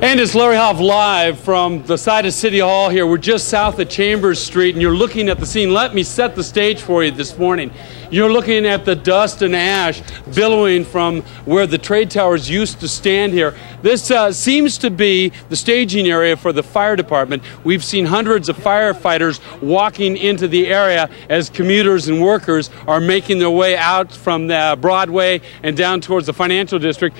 And it's Larry Hoff live from the side of City Hall here. We're just south of Chambers Street, and you're looking at the scene. Let me set the stage for you this morning. You're looking at the dust and ash billowing from where the trade towers used to stand here. This seems to be the staging area for the fire department. We've seen hundreds of firefighters walking into the area as commuters and workers are making their way out from the Broadway and down towards the financial district.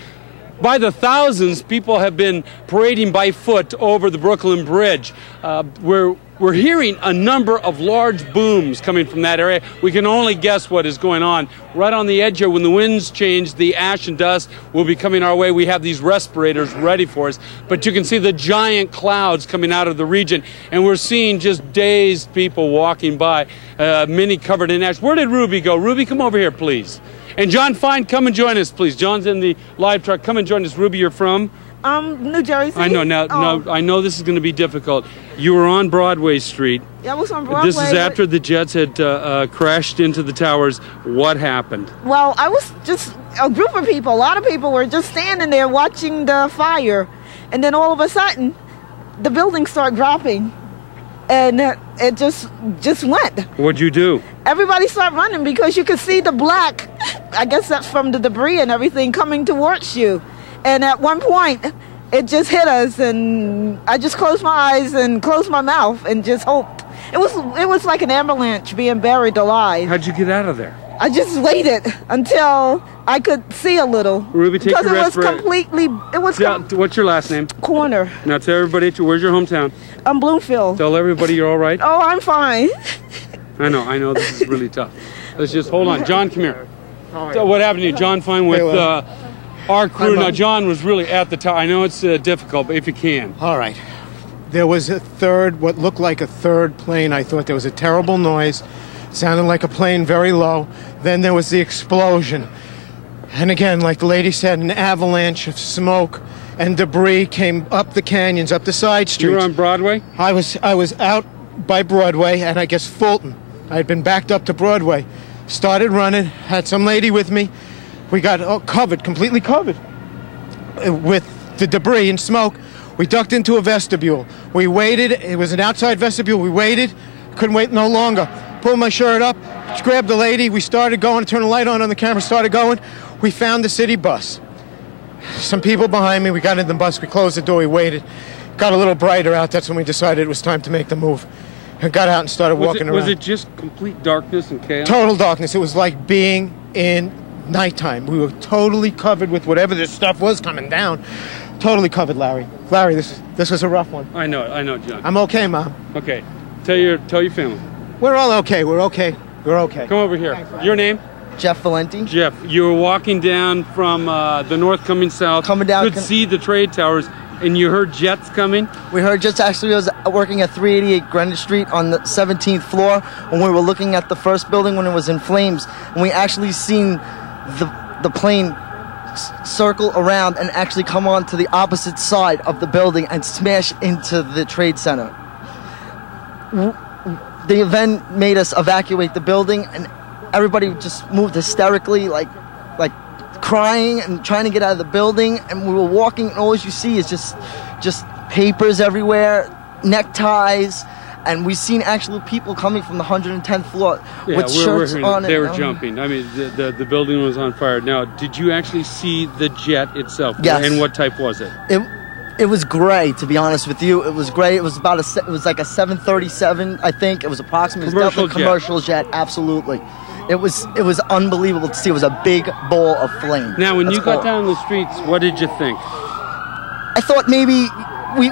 By the thousands, people have been parading by foot over the Brooklyn Bridge. We're hearing a number of large booms coming from that area. We can only guess what is going on. Right on the edge here, when the winds change, the ash and dust will be coming our way. We have these respirators ready for us. But you can see the giant clouds coming out of the region. And we're seeing just dazed people walking by, many covered in ash. Where did Ruby go? Ruby, come over here, please. And John Fine, come and join us, please. John's in the live truck. Come and join us. Ruby, you're from? New Jersey. I know. Now, I know this is going to be difficult. You were on Broadway Street. Yeah, I was on Broadway. This is after the jets had crashed into the towers. What happened? Well, I was just a group of people. A lot of people were just standing there watching the fire. And then all of a sudden, the buildings start dropping. And it just went. What'd you do? Everybody started running because you could see the black. I guess that's from the debris and everything coming towards you. And at one point, it just hit us, and I just closed my eyes and closed my mouth and just hoped. It was like an avalanche being buried alive. How'd you get out of there? I just waited until I could see a little. Ruby, take your respirator. Because it was completely, what's your last name? Corner. Now tell everybody, where's your hometown? I'm Bloomfield. Tell everybody you're all right. Oh, I'm fine. I know, this is really tough. Let's just, hold on. John, come here. So what happened to you? John Fine with our crew. Now, John was really at the top. I know it's difficult, but if you can. All right. There was what looked like a third plane. I thought there was a terrible noise. It sounded like a plane very low. Then there was the explosion. And again, like the lady said, an avalanche of smoke and debris came up the canyons, up the side streets. You were on Broadway? I was out by Broadway, and I guess Fulton. I had been backed up to Broadway. Started running, had some lady with me. We got covered, completely covered with the debris and smoke. We ducked into a vestibule. We waited. It was an outside vestibule. We waited. Couldn't wait no longer. Pulled my shirt up, grabbed the lady. We started going, turned the light on the camera, started going. We found the city bus. Some people behind me. We got in the bus. We closed the door. We waited. Got a little brighter out. That's when we decided it was time to make the move. And got out and started walking around. Was it just complete darkness and chaos? Total darkness. It was like being in nighttime. We were totally covered with whatever this stuff was coming down. Totally covered, Larry. Larry, this was a rough one. I know, John. I'm okay, Mom. Okay. Tell your family. We're all okay. We're okay. We're okay. Come over here. Your name? Jeff Valenti. Jeff, you were walking down from the north coming south. Coming down. Could see the trade towers. And you heard jets coming? We heard jets. Actually, I was working at 388 Greenwich Street on the 17th floor when we were looking at the first building when it was in flames. And we actually seen the plane circle around and actually come on to the opposite side of the building and smash into the trade center. The event made us evacuate the building, and everybody just moved hysterically, like crying and trying to get out of the building. And we were walking, and all you see is just papers everywhere, neckties, and we've seen actual people coming from the 110th floor with shirts on. They were jumping. I mean, the building was on fire. Now, did you actually see the jet itself? Yes. And what type was it? It was gray, to be honest with you. It was gray. It was it was like a 737, I think. It was approximately commercial jet. Absolutely. It was unbelievable to see. It was a big ball of flame. Now, when you got down the streets, what did you think? I thought maybe we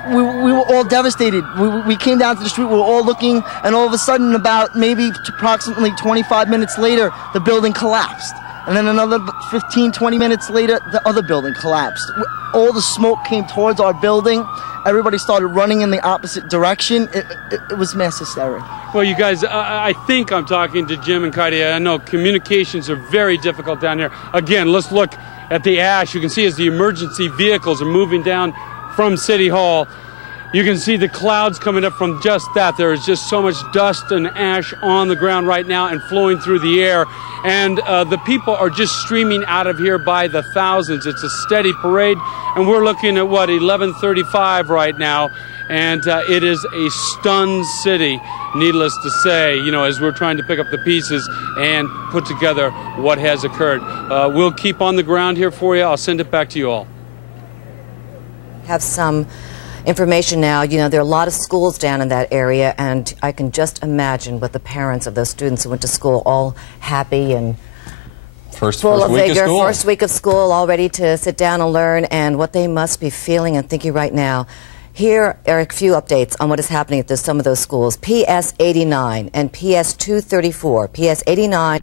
were all devastated. We came down to the street, we were all looking, and all of a sudden, about maybe approximately 25 minutes later, the building collapsed. And then another 15, 20 minutes later, the other building collapsed. All the smoke came towards our building. Everybody started running in the opposite direction. It was mass hysteria. Well, you guys, I think I'm talking to Jim and Kaidi. I know communications are very difficult down here. Again, let's look at the ash. You can see as the emergency vehicles are moving down from City Hall. You can see the clouds coming up from just that. There is just so much dust and ash on the ground right now and flowing through the air. And the people are just streaming out of here by the thousands. It's a steady parade. And we're looking at, what, 11:35 right now. And it is a stunned city, needless to say, you know, as we're trying to pick up the pieces and put together what has occurred. We'll keep on the ground here for you. I'll send it back to you all. Have some information now. You know, there are a lot of schools down in that area, and I can just imagine what the parents of those students who went to school all happy and full of vigor, first week of school, all ready to sit down and learn, and what they must be feeling and thinking right now. Here are a few updates on what is happening at some of those schools. PS 89 and PS 234. PS 89.